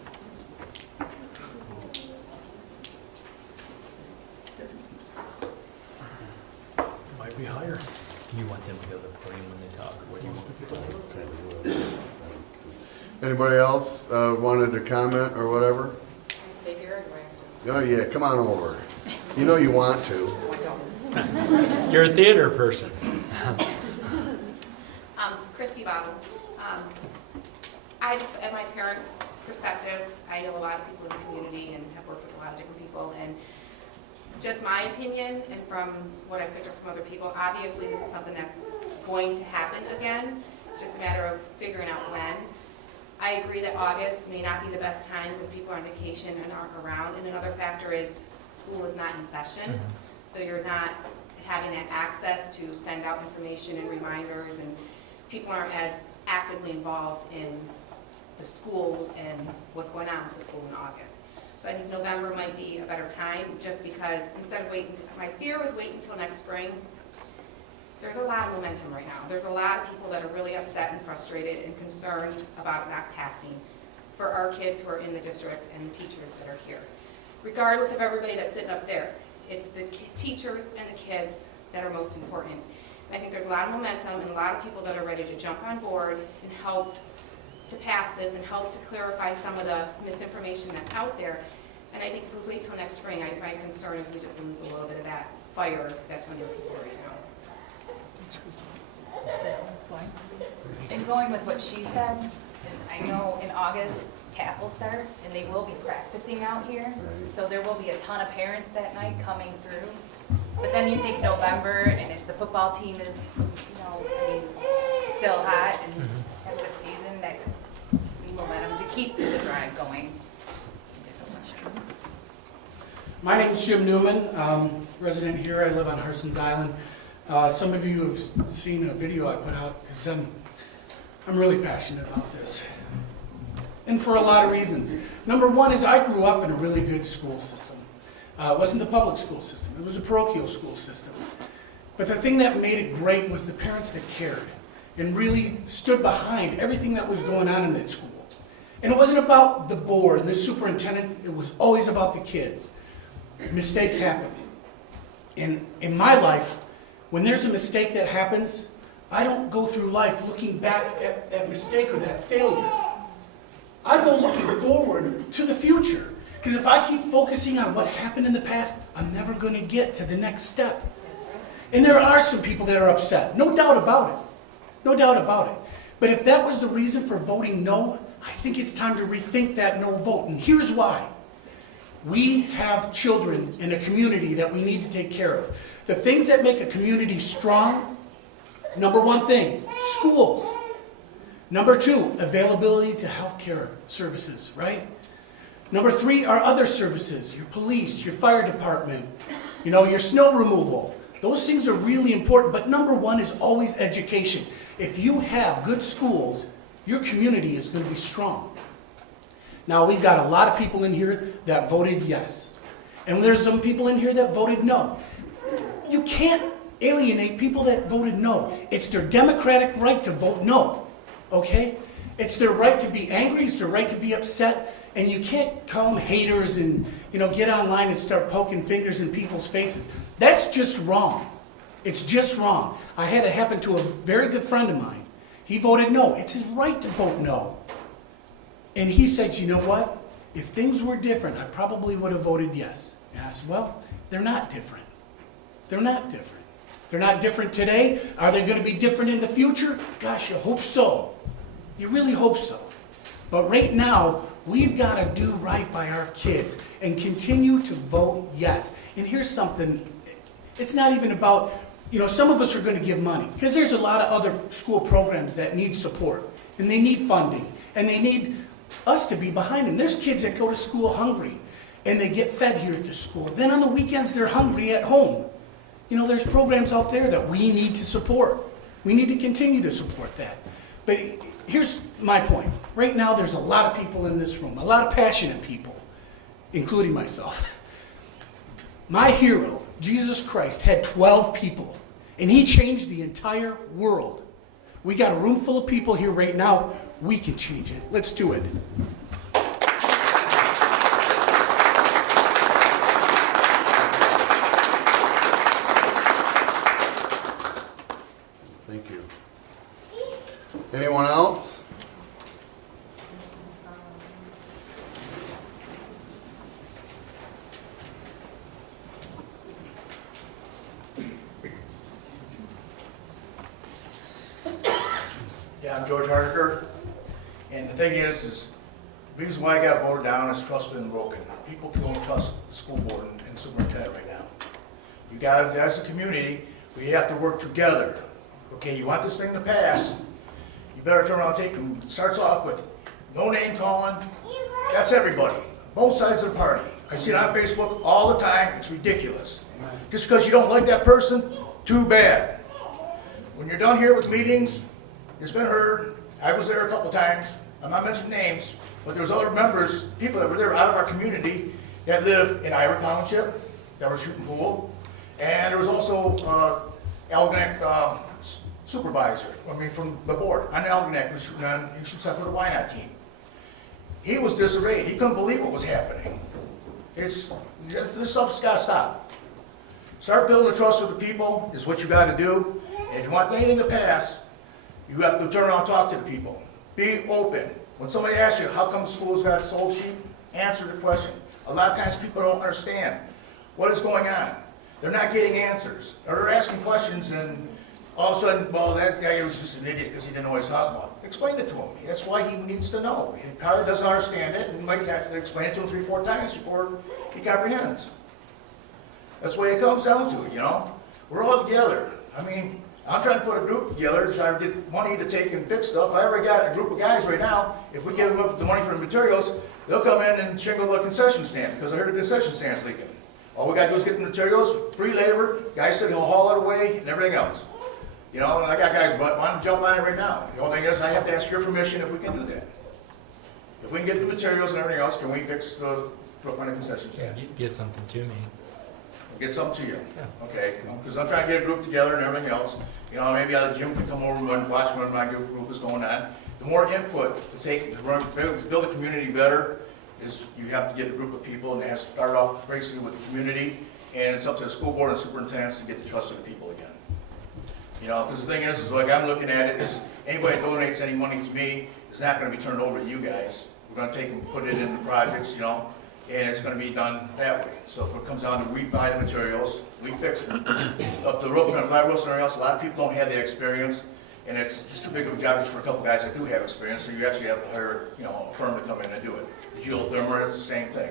Might be higher. Do you want them to go to the podium when they talk, or what do you want? Anybody else wanted to comment or whatever? I stay here, or do I have to? Oh, yeah, come on over. You know you want to. You're a theater person. Christy Bottle. I just, at my parent perspective, I know a lot of people in the community and have worked with a lot of different people, and just my opinion, and from what I've picked up from other people, obviously this is something that's going to happen again. It's just a matter of figuring out when. I agree that August may not be the best time because people are on vacation and aren't around, and another factor is school is not in session, so you're not having that access to send out information and reminders, and people aren't as actively involved in the school and what's going on with the school in August. So I think November might be a better time, just because instead of waiting, my fear with waiting until next spring, there's a lot of momentum right now. There's a lot of people that are really upset and frustrated and concerned about not passing for our kids who are in the district and the teachers that are here. Regardless of everybody that's sitting up there, it's the teachers and the kids that are most important. And I think there's a lot of momentum and a lot of people that are ready to jump on board and help to pass this and help to clarify some of the misinformation that's out there. And I think if we wait till next spring, my concern is we just lose a little bit of that fire that's under people right now. And going with what she said, is I know in August, TAFL starts, and they will be practicing out here. So there will be a ton of parents that night coming through. But then you think November, and if the football team is, I mean, still hot and have a good season, that could be momentum to keep the drive going. My name's Jim Newman, resident here. I live on Harson's Island. Some of you have seen a video I put out because I'm really passionate about this. And for a lot of reasons. Number one is I grew up in a really good school system. It wasn't the public school system. It was a parochial school system. But the thing that made it great was the parents that cared and really stood behind everything that was going on in that school. And it wasn't about the board and the superintendent. It was always about the kids. Mistakes happen. And in my life, when there's a mistake that happens, I don't go through life looking back at that mistake or that failure. I go looking forward to the future. Because if I keep focusing on what happened in the past, I'm never going to get to the next step. And there are some people that are upset. No doubt about it. No doubt about it. But if that was the reason for voting no, I think it's time to rethink that no vote. And here's why. We have children in a community that we need to take care of. The things that make a community strong, number one thing, schools. Number two, availability to healthcare services, right? Number three are other services, your police, your fire department, your snow removal. Those things are really important, but number one is always education. If you have good schools, your community is going to be strong. Now, we've got a lot of people in here that voted yes. And there's some people in here that voted no. You can't alienate people that voted no. It's their democratic right to vote no, okay? It's their right to be angry, it's their right to be upset, and you can't call them haters and, get online and start poking fingers in people's faces. That's just wrong. It's just wrong. I had it happen to a very good friend of mine. He voted no. It's his right to vote no. And he said, you know what? If things were different, I probably would have voted yes. And I said, well, they're not different. They're not different. They're not different today. Are they going to be different in the future? Gosh, you hope so. You really hope so. But right now, we've got to do right by our kids and continue to vote yes. And here's something, it's not even about, some of us are going to give money because there's a lot of other school programs that need support and they need funding and they need us to be behind them. There's kids that go to school hungry and they get fed here at the school. Then on the weekends, they're hungry at home. You know, there's programs out there that we need to support. We need to continue to support that. But here's my point. Right now, there's a lot of people in this room, a lot of passionate people, including myself. My hero, Jesus Christ, had 12 people, and he changed the entire world. We got a room full of people here right now. We can change it. Let's do it. Thank you. Anyone else? Yeah, I'm George Hardiker, and the thing is the reason why I got voted down is trust's been broken. People don't trust the school board and superintendent right now. You got to, as a community, we have to work together. Okay, you want this thing to pass, you better turn around and take, and it starts off with no name calling. That's everybody, both sides of the party. I see it on Facebook all the time, it's ridiculous. Just because you don't like that person, too bad. When you're done here with meetings, it's been heard, I was there a couple times, I'm not mentioning names, but there was other members, people that were there out of our community that live in Ira Township, that were shooting pool, and there was also Algonac supervisor, from the board, on Algonac, was shooting on, he shoots after the Wynot team. He was disarrayed, he couldn't believe what was happening. This stuff's gotta stop. Start building the trust with the people, is what you gotta do, and if you want anything to pass, you have to turn around and talk to the people. Be open. When somebody asks you, how come schools got sold cheap? Answer the question. A lot of times people don't understand what is going on. They're not getting answers. Or they're asking questions and all of a sudden, well, that guy was just an idiot because he didn't know what he was talking about. Explain it to him. That's why he needs to know. He probably doesn't understand it and might have to explain it to him 3 or 4 times before he comprehends. That's the way it comes down to it, you know? We're all together. I mean, I'm trying to put a group together, trying to get money to take and fix stuff. I already got a group of guys right now. If we give them up the money for the materials, they'll come in and shingle the concession stand because I heard the concession stand's leaking. All we gotta do is get the materials, free labor, guy said he'll haul it away and everything else. You know, and I got guys wanting to jump on it right now. The only thing is I have to ask your permission if we can do that. If we can get the materials and everything else, can we fix the roof on the concession stand? You can get something to me. Get something to you. Okay, because I'm trying to get a group together and everything else. You know, maybe Jim can come over and watch when my group is going on. The more input to take, to build a community better, is you have to get a group of people and it has to start off basically with the community, and it's up to the school board and superintendents to get the trust of the people again. You know, because the thing is like I'm looking at it, is anybody that donates any money to me is not going to be turned over to you guys. We're going to take and put it into projects, you know, and it's going to be done that way. So if it comes down to we buy the materials, we fix it. Up the roof and flat roofs and everything else, a lot of people don't have the experience, and it's just too big of a job just for a couple guys that do have experience, so you actually have to hire, you know, a firm to come in and do it. The geothermal, it's the same thing.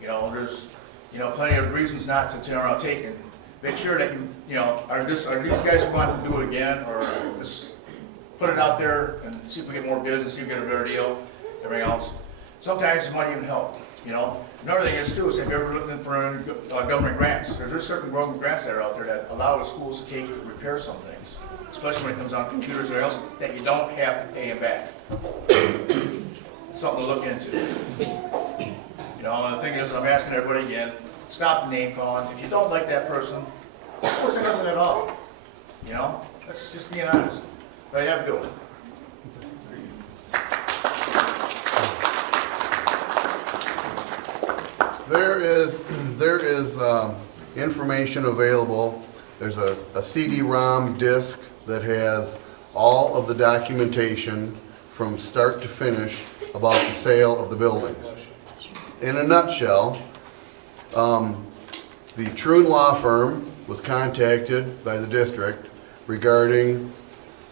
You know, there's, you know, plenty of reasons not to turn around taking. Make sure that you know, are these guys who want to do it again, or just put it out there and see if we get more bids and see if we get a better deal, everything else. Sometimes it might even help, you know. Another thing is too, is if you're ever looking for government grants, there's certain government grants that are out there that allow the schools to take and repair some things, especially when it comes down to computers or else, that you don't have to pay them back. Something to look into. You know, the thing is, I'm asking everybody again, stop the name calling. If you don't like that person, don't say nothing at all. You know, that's just being honest. But you have a good one. There is information available. There's a CD-ROM disc that has all of the documentation from start to finish about the sale of the buildings. In a nutshell, the Troon Law Firm was contacted by the district regarding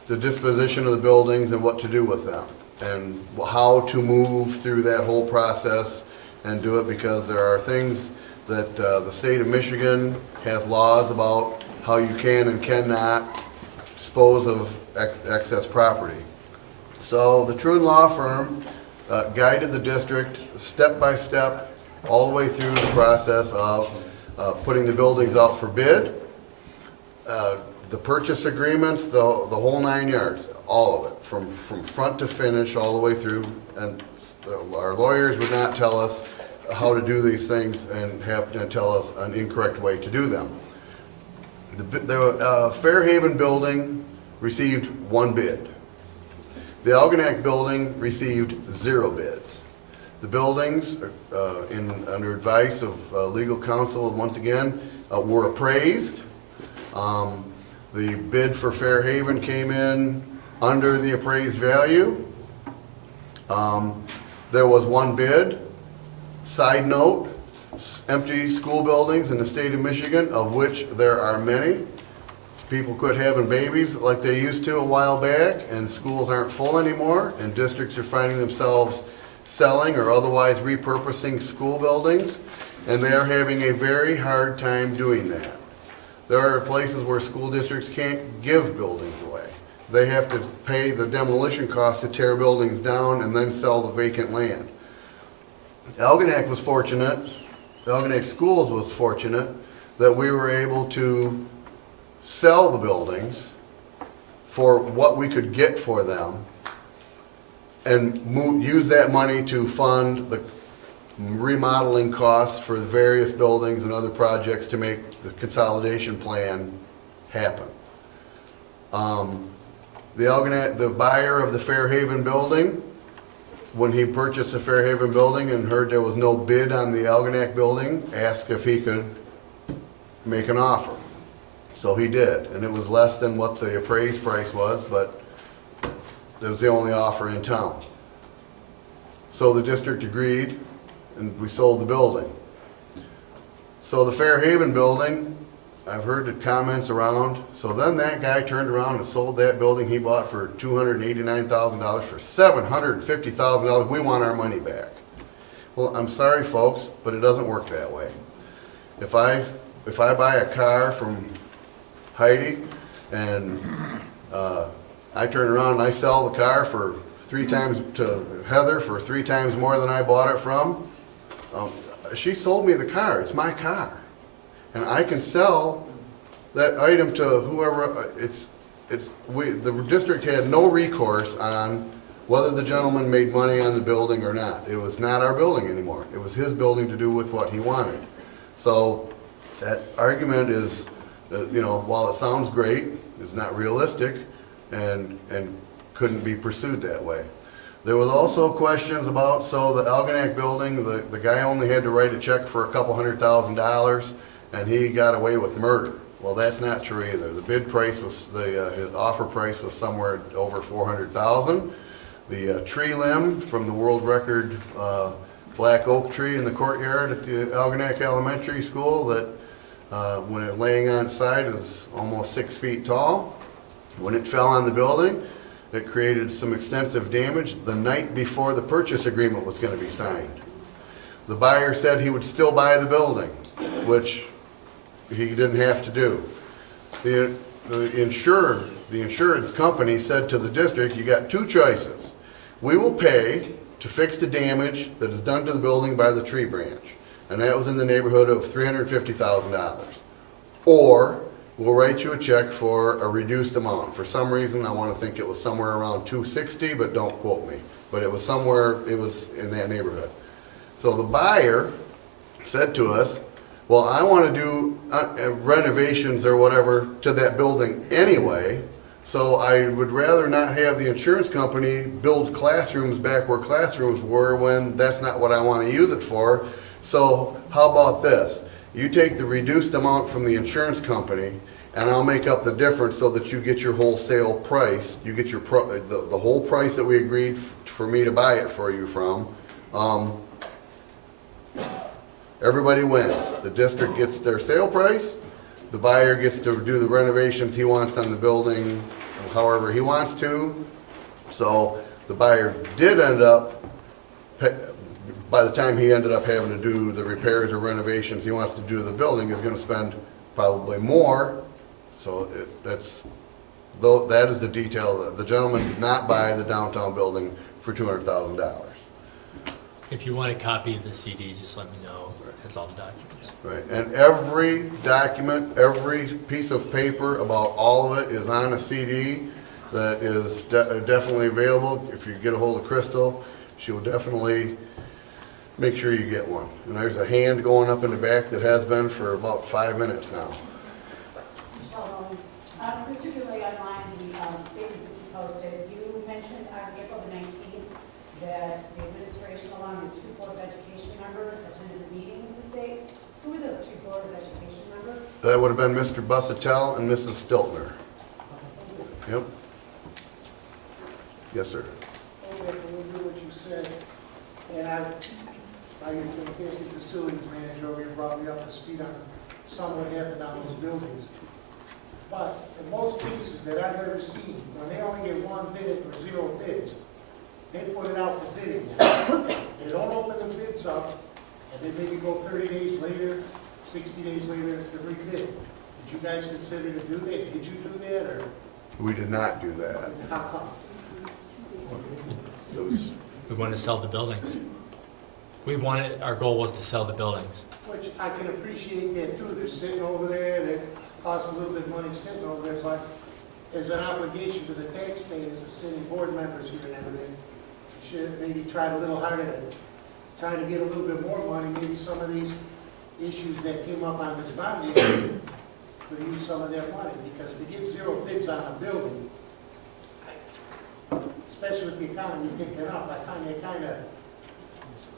the disposition of the buildings and what to do with them, and how to move through that whole process and do it, because there are things that the state of Michigan has laws about how you can and cannot dispose of excess property. So the Troon Law Firm guided the district step by step all the way through the process of putting the buildings out for bid, the purchase agreements, the whole 9 yards, all of it, from front to finish, all the way through. And our lawyers would not tell us how to do these things and tell us an incorrect way to do them. The Fairhaven building received 1 bid. The Algonac building received 0 bids. The buildings, under advice of legal counsel, once again, were appraised. The bid for Fairhaven came in under the appraised value. There was 1 bid. Side note, empty school buildings in the state of Michigan, of which there are many. People quit having babies like they used to a while back, and schools aren't full anymore, and districts are finding themselves selling or otherwise repurposing school buildings, and they are having a very hard time doing that. There are places where school districts can't give buildings away. They have to pay the demolition cost to tear buildings down and then sell the vacant land. Algonac was fortunate, Algonac Schools was fortunate that we were able to sell the buildings for what we could get for them and use that money to fund the remodeling costs for the various buildings and other projects to make the consolidation plan happen. The buyer of the Fairhaven building, when he purchased the Fairhaven building and heard there was no bid on the Algonac building, asked if he could make an offer. So he did, and it was less than what the appraised price was, but it was the only offer in town. So the district agreed, and we sold the building. So the Fairhaven building, I've heard the comments around, so then that guy turned around and sold that building he bought for $289,000 for $750,000. We want our money back. Well, I'm sorry folks, but it doesn't work that way. If I buy a car from Heidi and I turn around and I sell the car for 3 times to Heather for 3 times more than I bought it from, she sold me the car. It's my car. And I can sell that item to whoever. The district had no recourse on whether the gentleman made money on the building or not. It was not our building anymore. It was his building to do with what he wanted. So that argument is, while it sounds great, it's not realistic and couldn't be pursued that way. There was also questions about, so the Algonac building, the guy only had to write a check for a couple $100,000 and he got away with murder. Well, that's not true either. The bid price was, his offer price was somewhere over $400,000. The tree limb from the world record black oak tree in the courtyard at the Algonac Elementary School that when it laying on site is almost 6 feet tall. When it fell on the building, it created some extensive damage the night before the purchase agreement was going to be signed. The buyer said he would still buy the building, which he didn't have to do. The insurance company said to the district, you got 2 choices. We will pay to fix the damage that is done to the building by the tree branch. And that was in the neighborhood of $350,000. Or we'll write you a check for a reduced amount. For some reason, I want to think it was somewhere around $260, but don't quote me. But it was in that neighborhood. So the buyer said to us, well, I want to do renovations or whatever to that building anyway, so I would rather not have the insurance company build classrooms back where classrooms were when that's not what I want to use it for. So how about this? You take the reduced amount from the insurance company and I'll make up the difference so that you get your wholesale price. You get the whole price that we agreed for me to buy it for you from. Everybody wins. The district gets their sale price. The buyer gets to do the renovations he wants on the building however he wants to. So the buyer did end up, by the time he ended up having to do the repairs or renovations he wants to do to the building, is going to spend probably more. So that is the detail. The gentleman did not buy the downtown building for $200,000. If you want a copy of the CD, just let me know. has all the documents. Right, and every document, every piece of paper about all of it is on a CD that is definitely available. If you get a hold of Crystal, she will definitely make sure you get one. And there's a hand going up in the back that has been for about 5 minutes now. Mr. Dooley, online, the statement that you posted, you mentioned on April the 19th that the administration, along with 2 Board of Education members, attended the meeting with the state. Who were those 2 Board of Education members? That would have been Mr. Busatell and Mrs. Stiltner. Yep. Yes, sir. Okay, we'll do what you said, and I your fantastic facilities manager over here brought me up to speed on some what happened on those buildings. But in most cases that I've ever seen, when they only get 1 bid or 0 bids, they put it out for bidding. They don't open the bids up, and they maybe go 30 days later, 60 days later to rebid. Did you guys consider to do that? Did you do that, or We did not do that. how come? It was, We want to sell the buildings. Our goal was to sell the buildings. Which I can appreciate that too. They're sitting over there, they cost a little bit of money sitting over there, but as an obligation to the taxpayers, the city board members here and everything, should maybe try a little harder to try to get a little bit more money. Maybe some of these issues that came up on this bond issue could use some of that money, because to get 0 bids on a building, especially with the economy picking up, I find that kind of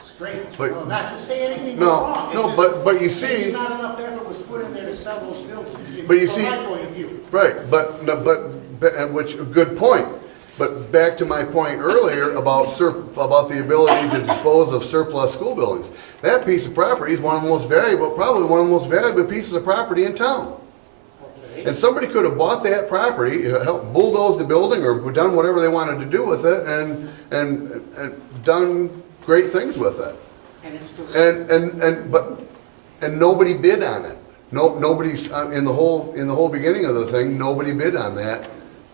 strange. But- Well, not to say anything No, wrong. It's no, just but you maybe see, not enough effort was put in there to sell those buildings. But you From see- my point of view. right, and which, good point. But back to my point earlier about the ability to dispose of surplus school buildings. That piece of property is one of the most valuable, probably one of the most valuable pieces of property in town. Okay. And somebody could have bought that property, helped bulldoze the building, or done whatever they wanted to do with it, and done great things with it. And it's still. And nobody bid on it. Nobody's in the whole beginning of the thing. Nobody bid on that.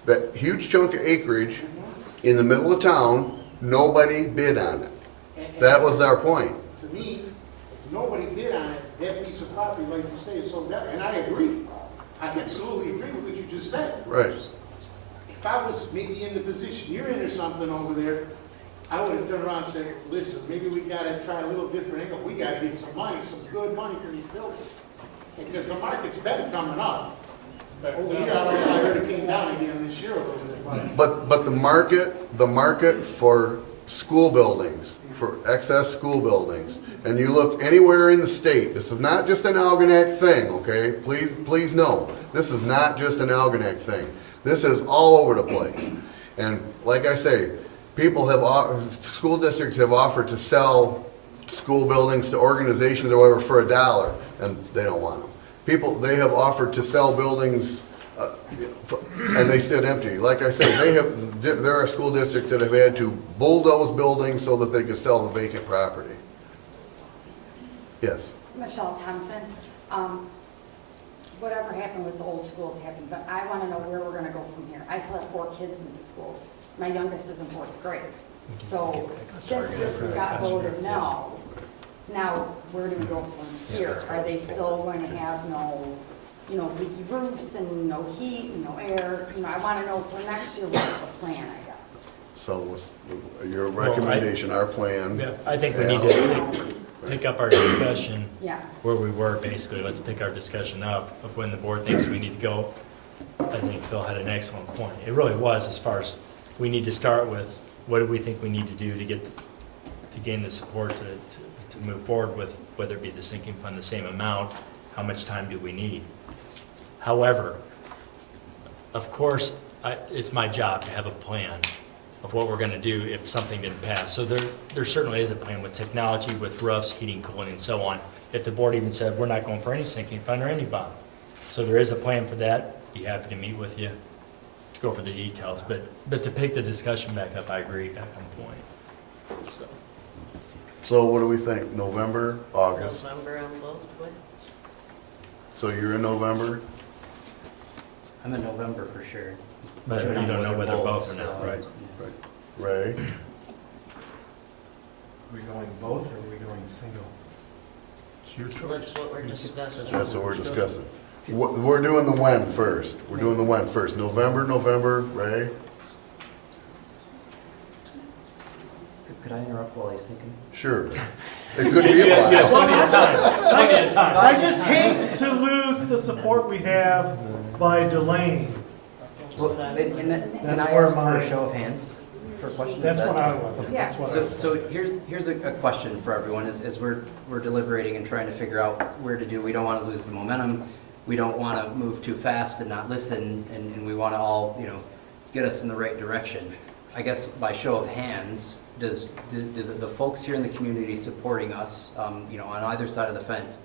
That huge chunk of acreage in the middle of town. Nobody bid on it. And- That was our point. To me, if nobody bid on it, that piece of property, like you say, is so valuable. And I agree. I absolutely agree with what you just said. Right. If I was maybe in the position you're in or something over there, I would have turned around and said, listen, maybe we gotta try a little different angle. We gotta get some money, some good money for these buildings. Because the market's been coming up. Over here, I heard it came down again this year a little bit. But the market for school buildings, for excess school buildings, and you look anywhere in the state, this is not just an Algonac thing, okay? Please know, this is not just an Algonac thing. This is all over the place. And like I say, school districts have offered to sell school buildings to organizations or whatever for $1, and they don't want them. They have offered to sell buildings, and they sit empty. Like I say, there are school districts that have had to bulldoze buildings so that they could sell the vacant property. Yes. Michelle Thompson. Whatever happened with the old schools happened, but I want to know where we're going to go from here. I still have 4 kids in the schools. My youngest is in 4th grade. So since this got voted no, now where do we go from here? Are they still going to have no, leaky roofs and no heat and no air? I want to know for next year what's the plan, I guess. So what's your recommendation, our plan? Yeah, I think we need to pick up our discussion Yeah. where we were, basically. Let's pick our discussion up of when the board thinks we need to go. I think Phil had an excellent point. It really was, as far as we need to start with, what do we think we need to do to gain the support to move forward with, whether it be the sinking fund, the same amount, how much time do we need? However, of course, it's my job to have a plan of what we're going to do if something didn't pass. So there certainly is a plan with technology, with roofs, heating, cooling, and so on. If the board even said, we're not going for any sinking fund or any bond. So there is a plan for that. Be happy to meet with you to go over the details. But to pick the discussion back up, I agree, back on point. So what do we think? November, August? November on both ways. So you're in November? I'm in November for sure. But you don't know whether both or not. Right. Ray? Are we going both or are we going single? It's your choice. That's what we're discussing. That's what we're discussing. We're doing the when first. We're doing the when first. November, Ray? Could I interrupt while he's thinking? Sure. It could be a while. Yeah, plenty of time. Plenty of time. I just hate to lose the support we have by delaying. Well, can That's I where ask for my- a show of hands for questions? That's Is that- what I want. Okay. That's what I So, want. so here's a question for everyone, as we're deliberating and trying to figure out where to do, we don't want to lose the momentum, we don't want to move too fast and not listen, and we want to all, get us in the right direction. I guess by show of hands, do the folks here in the community supporting us, on either side of the fence,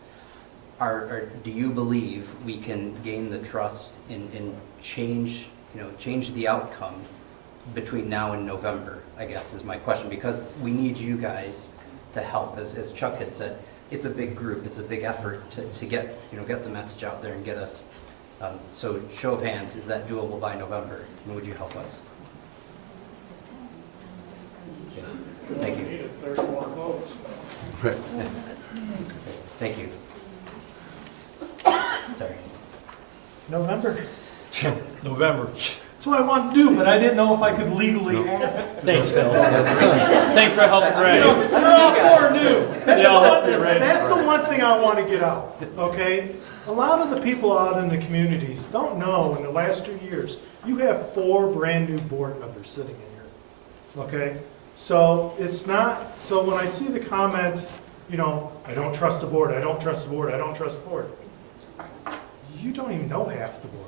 do you believe we can gain the trust and change the outcome between now and November, I guess is my question, because we need you guys to help. As Chuck had said, it's a big group, it's a big effort to get the message out there and get us. So show of hands, is that doable by November? And would you help us? Thank you. Right. Thank you. Sorry. November. November. That's what I wanted to do, but I didn't know if I could legally ask. Thanks, Phil. Thanks for helping Ray. We're all for new. Ray. That's the one thing I want to get out, okay? A lot of the people out in the communities don't know in the last 2 years, you have 4 brand-new board members sitting in here, okay? So it's not, so when I see the comments, I don't trust the board, I don't trust the board, I don't trust the board. You don't even know half the board.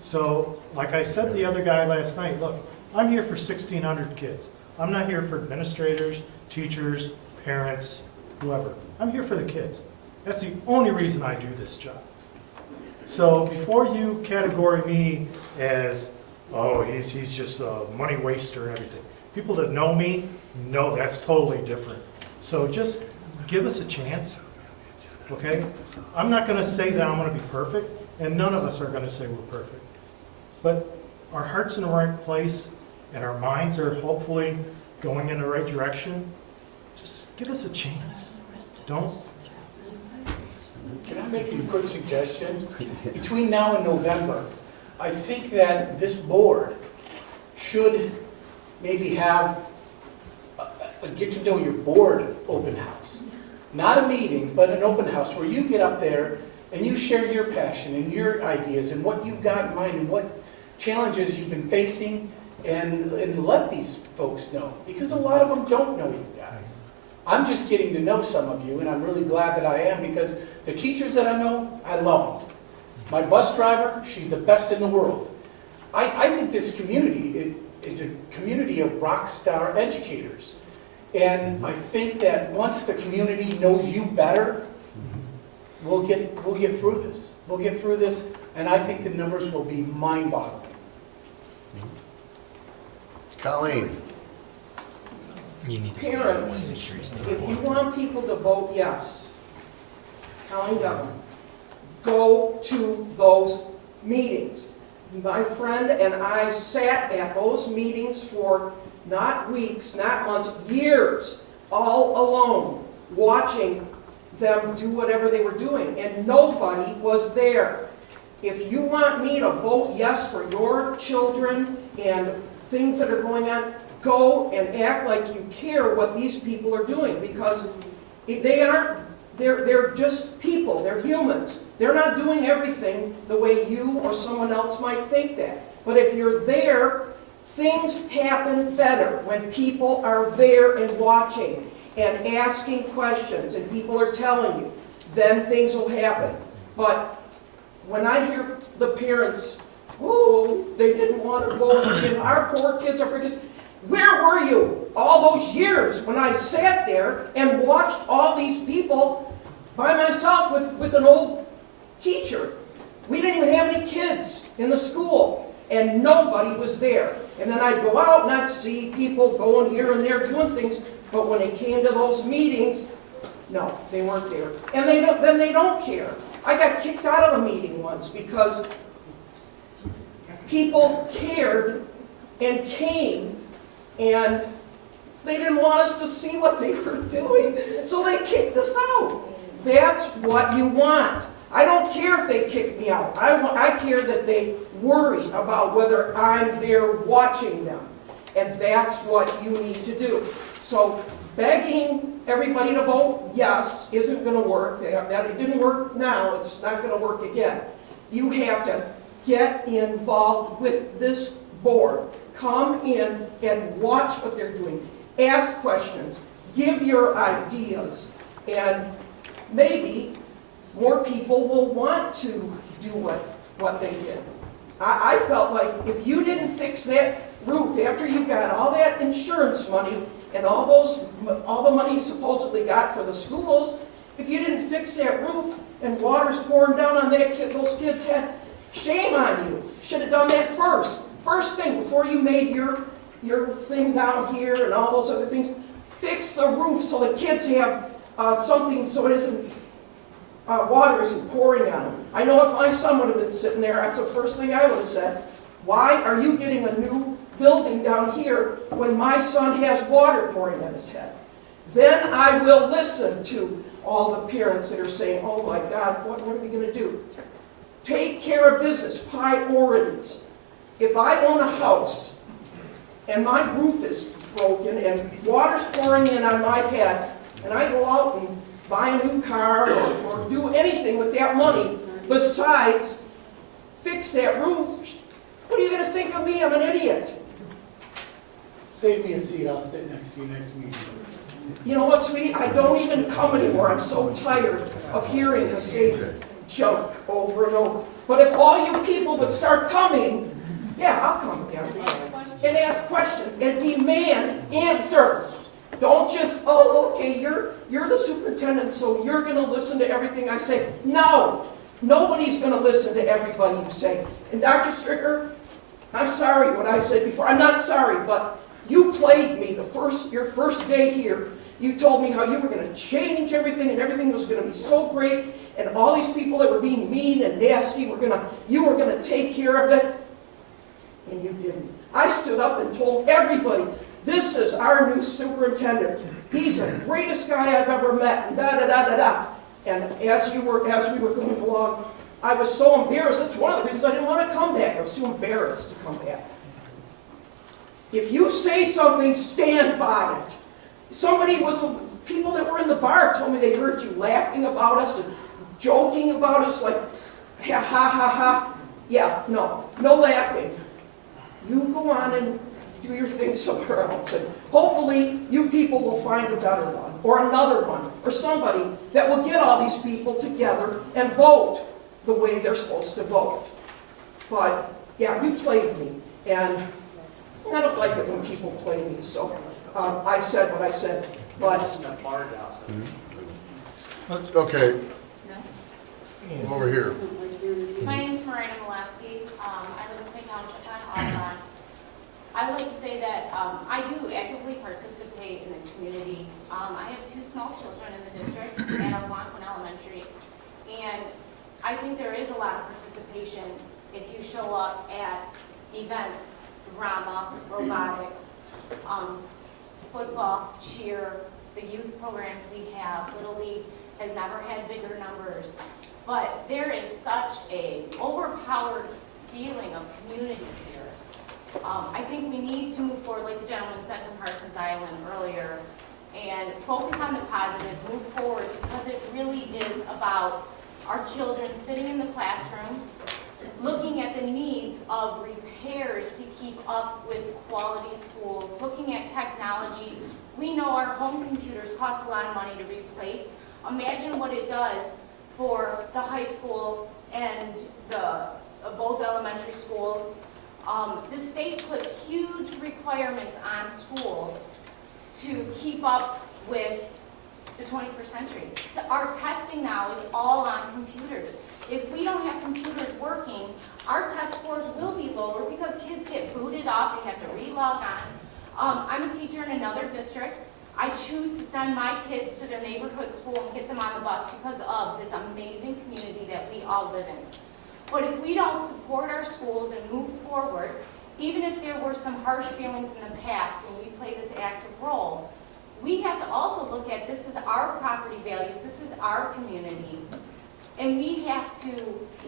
So, like I said to the other guy last night, look, I'm here for 1,600 kids. I'm not here for administrators, teachers, parents, whoever. I'm here for the kids. That's the only reason I do this job. So before you categorize me as, oh, he's just a money waster and everything. People that know me know that's totally different. So just give us a chance, okay? I'm not gonna say that I'm gonna be perfect, and none of us are gonna say we're perfect. But our heart's in the right place, and our minds are hopefully going in the right direction. Just give us a chance. Don't. Can I make a quick suggestion? Between now and November, I think that this board should maybe have a get to know your board open house. Not a meeting, but an open house where you get up there and you share your passion and your ideas and what you've got in mind and what challenges you've been facing, and let these folks know, because a lot of them don't know you guys. I'm just getting to know some of you, and I'm really glad that I am, because the teachers that I know, I love them. My bus driver, she's the best in the world. I think this community is a community of rock star educators. And I think that once the community knows you better, we'll get through this. We'll get through this, and I think the numbers will be mind-boggling. Colleen? Parents, if you want people to vote yes, Colleen Duggan, go to those meetings. My friend and I sat at those meetings for not weeks, not months, years, all alone, watching them do whatever they were doing, and nobody was there. If you want me to vote yes for your children and things that are going on, go and act like you care what these people are doing, because they aren't, they're just people, they're humans. They're not doing everything the way you or someone else might think that. But if you're there, things happen better when people are there and watching and asking questions and people are telling you, then things will happen. But when I hear the parents, oh, they didn't want to vote, and our poor kids are freaking, where were you all those years when I sat there and watched all these people by myself with an old teacher? We didn't even have any kids in the school, and nobody was there. And then I'd go out and I'd see people going here and there doing things, but when it came to those meetings, no, they weren't there. And then they don't care. I got kicked out of a meeting once because people cared and came, and They didn't want us to see what they were doing, so they kicked us out. That's what you want. I don't care if they kick me out. I care that they worry about whether I'm there watching them. And that's what you need to do. So begging everybody to vote yes isn't going to work. It didn't work now. It's not going to work again. You have to get involved with this board. Come in and watch what they're doing. Ask questions. Give your ideas. And maybe more people will want to do what they did. I felt like if you didn't fix that roof after you got all that insurance money and all the money you supposedly got for the schools, if you didn't fix that roof and water's pouring down on those kids' head, shame on you. Should have done that first. First thing, before you made your thing down here and all those other things, fix the roof so the kids have something so it isn't water isn't pouring on them. I know if my son would have been sitting there, that's the first thing I would have said. Why are you getting a new building down here when my son has water pouring on his head? Then I will listen to all the parents that are saying, oh my God, what are we going to do? Take care of business, priorities. If I own a house and my roof is broken and water's pouring in on my head, and I go out and buy a new car or do anything with that money besides fix that roof, what are you going to think of me? I'm an idiot. Save me a seat, I'll sit next to you next meeting. You know what, sweetie? I don't even come anymore. I'm so tired of hearing the same junk over and over. But if all you people would start coming, yeah, I'll come again. And ask questions and demand answers. Don't just, oh, okay, you're the superintendent, so you're going to listen to everything I say. No, nobody's going to listen to everybody you say. And Dr. Stricker, I'm sorry what I said before. I'm not sorry, but you played me your first day here. You told me how you were going to change everything and everything was going to be so great, and all these people that were being mean and nasty you were going to take care of it, and you didn't. I stood up and told everybody, this is our new superintendent. He's the greatest guy I've ever met, and da-da-da-da-da. And as we were going along, I was so embarrassed. That's one of the reasons I didn't want to come back. I was too embarrassed to come back. If you say something, stand by it. People that were in the bar told me they heard you laughing about us and joking about us like, ha, ha, ha, ha. Yeah, no laughing. You go on and do your thing somewhere else. And hopefully you people will find a better one or another one or somebody that will get all these people together and vote the way they're supposed to vote. But yeah, you played me, and I don't like it when people play me, so I said what I said, but... Okay. Over here. My name is Miranda Molesky. I live in Clay Township on Audubon. I would like to say that I do actively participate in the community. I have two small children in the district at Algonquin Elementary, and I think there is a lot of participation if you show up at events, drama, robotics, football, cheer, the youth programs we have. Little League has never had bigger numbers, but there is such a overpowered feeling of community here. I think we need to move forward, like the gentleman said from Parsons Island earlier, and focus on the positive, move forward, because it really is about our children sitting in the classrooms, looking at the needs of repairs to keep up with quality schools, looking at technology. We know our home computers cost a lot of money to replace. Imagine what it does for the high school and both elementary schools. The state puts huge requirements on schools to keep up with the 21st century. So our testing now is all on computers. If we don't have computers working, our test scores will be lower because kids get booted off, they have to re-log on. I'm a teacher in another district. I choose to send my kids to their neighborhood school and get them on the bus because of this amazing community that we all live in. But if we don't support our schools and move forward even if there were some harsh feelings in the past and we play this active role, we have to also look at this is our property values, this is our community, and we have to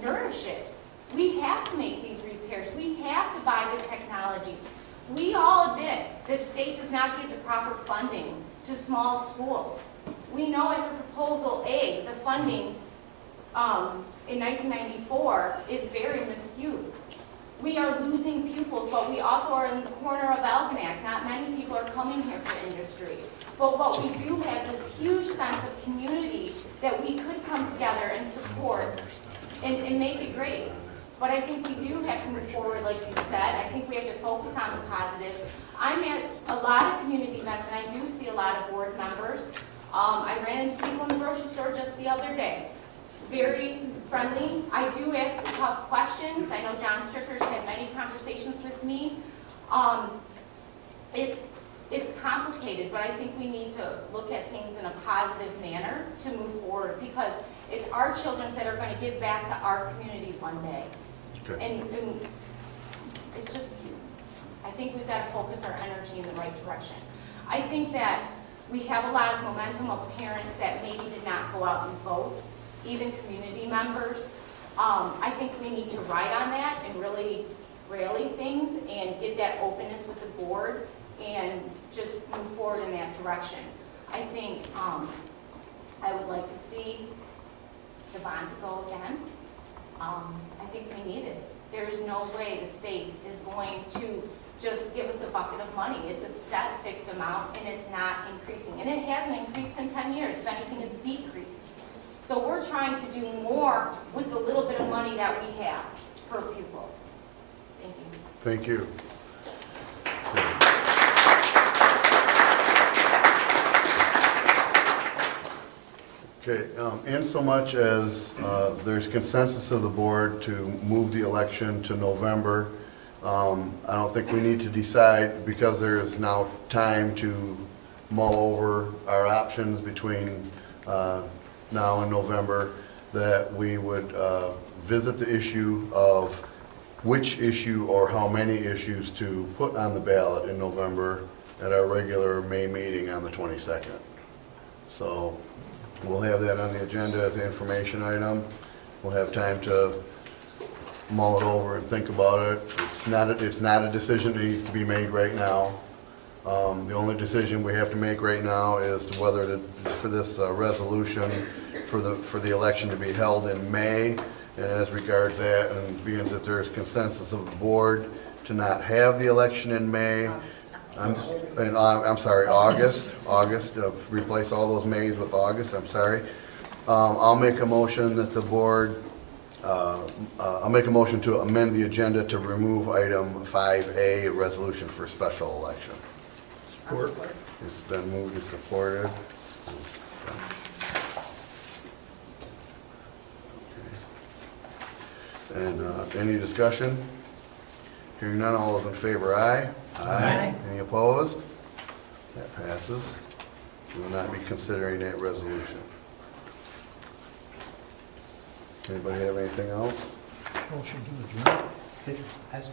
nourish it. We have to make these repairs. We have to buy the technology. We all admit that state does not give the proper funding to small schools. We know after Proposal A, the funding in 1994 is very miscued. We are losing pupils, but we also are in the corner of Algonac. Not many people are coming here for industry. But what we do have this huge sense of community that we could come together and support and make it great. But I think we do have to move forward, like you said. I think we have to focus on the positive. I'm at a lot of community events, and I do see a lot of board members. I ran into people in the grocery store just the other day. Very friendly. I do ask the tough questions. I know John Stricker's had many conversations with me. It's complicated, but I think we need to look at things in a positive manner to move forward, because it's our children that are going to give back to our community one day. Okay. And it's just, I think we've got to focus our energy in the right direction. I think that we have a lot of momentum of parents that maybe did not go out and vote, even community members. I think we need to ride on that and really rally things and get that openness with the board and just move forward in that direction. I think I would like to see the bond go again. I think we need it. There is no way the state is going to just give us a bucket of money. It's a set fixed amount, and it's not increasing. And it hasn't increased in 10 years. If anything, it's decreased. So we're trying to do more with the little bit of money that we have per pupil. Thank you. Thank you. Okay, in so much as there's consensus of the board to move the election to November, I don't think we need to decide, because there is now time to mull over our options between now and November, that we would visit the issue of which issue or how many issues to put on the ballot in November at our regular May meeting on the 22nd. So we'll have that on the agenda as an information item. We'll have time to mull it over and think about it. It's not a decision that needs to be made right now. The only decision we have to make right now is to whether to, for this resolution for the election to be held in May. And as regards that, and being that there is consensus of the board to not have the election in May, I'm sorry, August, replace all those Mays with August, I'm sorry. I'll make a motion that the board, I'll make a motion to amend the agenda to remove item 5A, a resolution for special election. Support. It's been moved and supported. And any discussion? Hearing none, all those in favor, aye? Aye. Any opposed? That passes. We will not be considering that resolution. Anybody have anything else? Motion to adjourn. Could I ask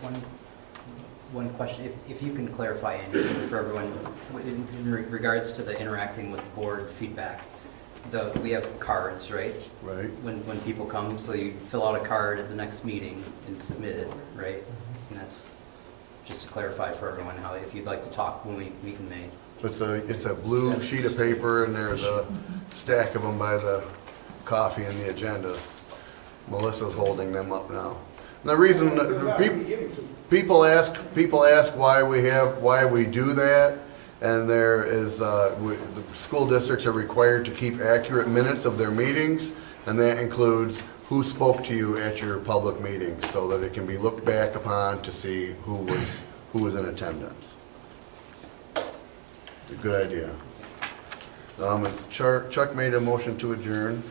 one question? If you can clarify anything for everyone, in regards to the interacting with board feedback, we have cards, right? Right. When people come, so you fill out a card at the next meeting and submit it, right? And that's just to clarify for everyone how, if you'd like to talk when we can make. It's a blue sheet of paper, and there's a stack of them by the coffee and the agendas. Melissa's holding them up now. And the reason people ask why we do that, and there is the school districts are required to keep accurate minutes of their meetings, and that includes who spoke to you at your public meetings, so that it can be looked back upon to see who was in attendance. It's a good idea. Chuck made a motion to adjourn.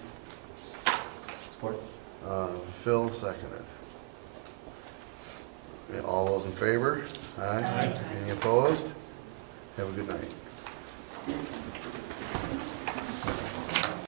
Support. Phil seconded. Okay, all those in favor? Aye. Any opposed? Have a good night.